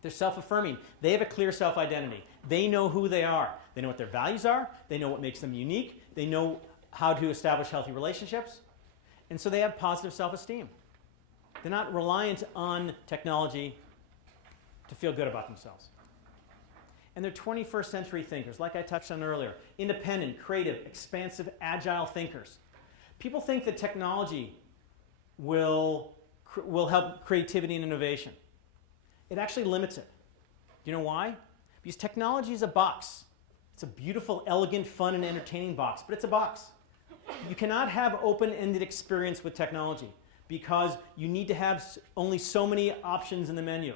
They're self-affirming. They have a clear self-identity. They know who they are. They know what their values are. They know what makes them unique. They know how to establish healthy relationships. And so they have positive self-esteem. They're not reliant on technology to feel good about themselves. And they're 21st century thinkers, like I touched on earlier. Independent, creative, expansive, agile thinkers. People think that technology will help creativity and innovation. It actually limits it. Do you know why? Because technology is a box. It's a beautiful, elegant, fun, and entertaining box, but it's a box. You cannot have open-ended experience with technology because you need to have only so many options in the menu.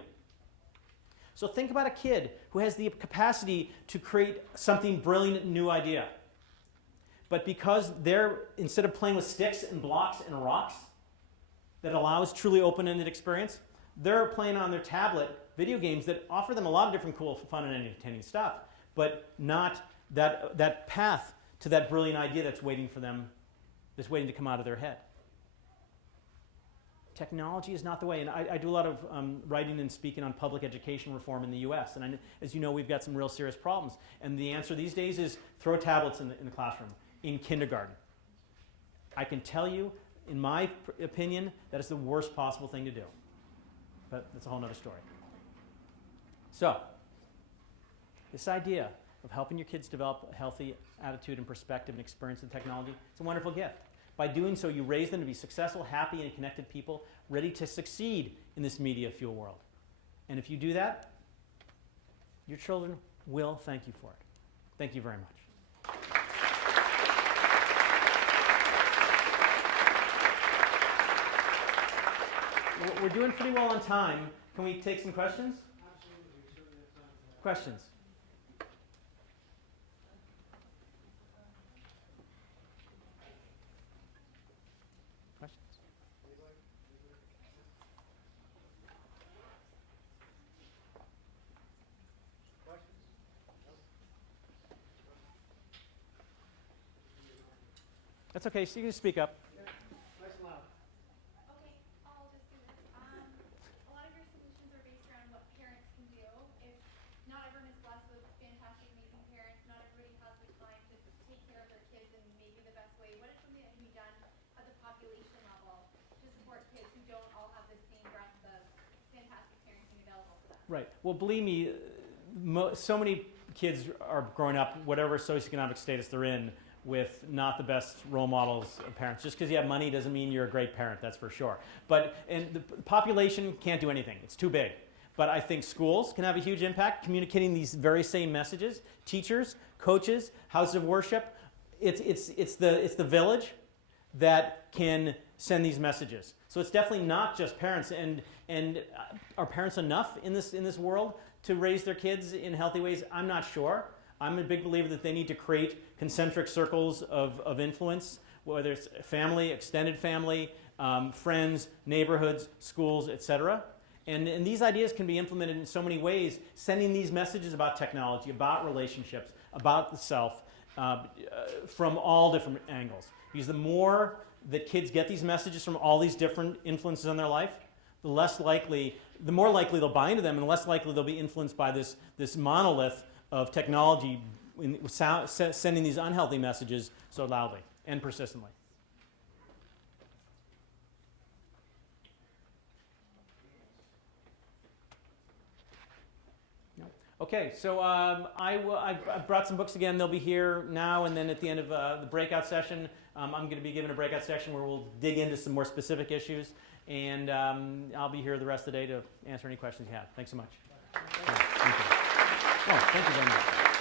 So think about a kid who has the capacity to create something brilliant, new idea. But because they're, instead of playing with sticks and blocks and rocks that allows truly open-ended experience, they're playing on their tablet video games that offer them a lot of different cool, fun, and entertaining stuff, but not that path to that brilliant idea that's waiting for them, that's waiting to come out of their head. Technology is not the way, and I do a lot of writing and speaking on public education reform in the US, and as you know, we've got some real serious problems, and the answer these days is throw tablets in the classroom, in kindergarten. I can tell you, in my opinion, that is the worst possible thing to do, but that's a whole other story. So, this idea of helping your kids develop a healthy attitude and perspective and experience with technology, it's a wonderful gift. By doing so, you raise them to be successful, happy, and connected people ready to succeed in this media fuel world. And if you do that, your children will thank you for it. Thank you very much. We're doing pretty well on time. Can we take some questions? Absolutely. We certainly have time for that. Questions? Questions? That's okay. So you can just speak up. Nice and loud. Okay, I'll just do this. A lot of your solutions are based around what parents can do. If not everyone is blessed with fantastic, amazing parents, not everybody has the time to take care of their kids in maybe the best way. What is something that can be done at the population level to support kids who don't all have the same breadth of fantastic parenting available to them? Right. Well, believe me, so many kids are growing up, whatever socioeconomic status they're in, with not the best role models of parents. Just because you have money doesn't mean you're a great parent, that's for sure. And the population can't do anything. It's too big. But I think schools can have a huge impact, communicating these very same messages. Teachers, coaches, houses of worship. It's the village that can send these messages. So it's definitely not just parents. And are parents enough in this world to raise their kids in healthy ways? I'm not sure. I'm a big believer that they need to create concentric circles of influence, whether it's family, extended family, friends, neighborhoods, schools, etc. And these ideas can be implemented in so many ways, sending these messages about technology, about relationships, about the self, from all different angles. Because the more that kids get these messages from all these different influences on their life, the more likely they'll buy into them, and the less likely they'll be influenced by this monolith of technology sending these unhealthy messages so loudly and persistently. No. Okay, so I brought some books again. They'll be here now, and then at the end of the breakout session, I'm going to be giving a breakout session where we'll dig into some more specific issues, and I'll be here the rest of the day to answer any questions you have. Thanks so much. Thank you. Oh, thank you very much.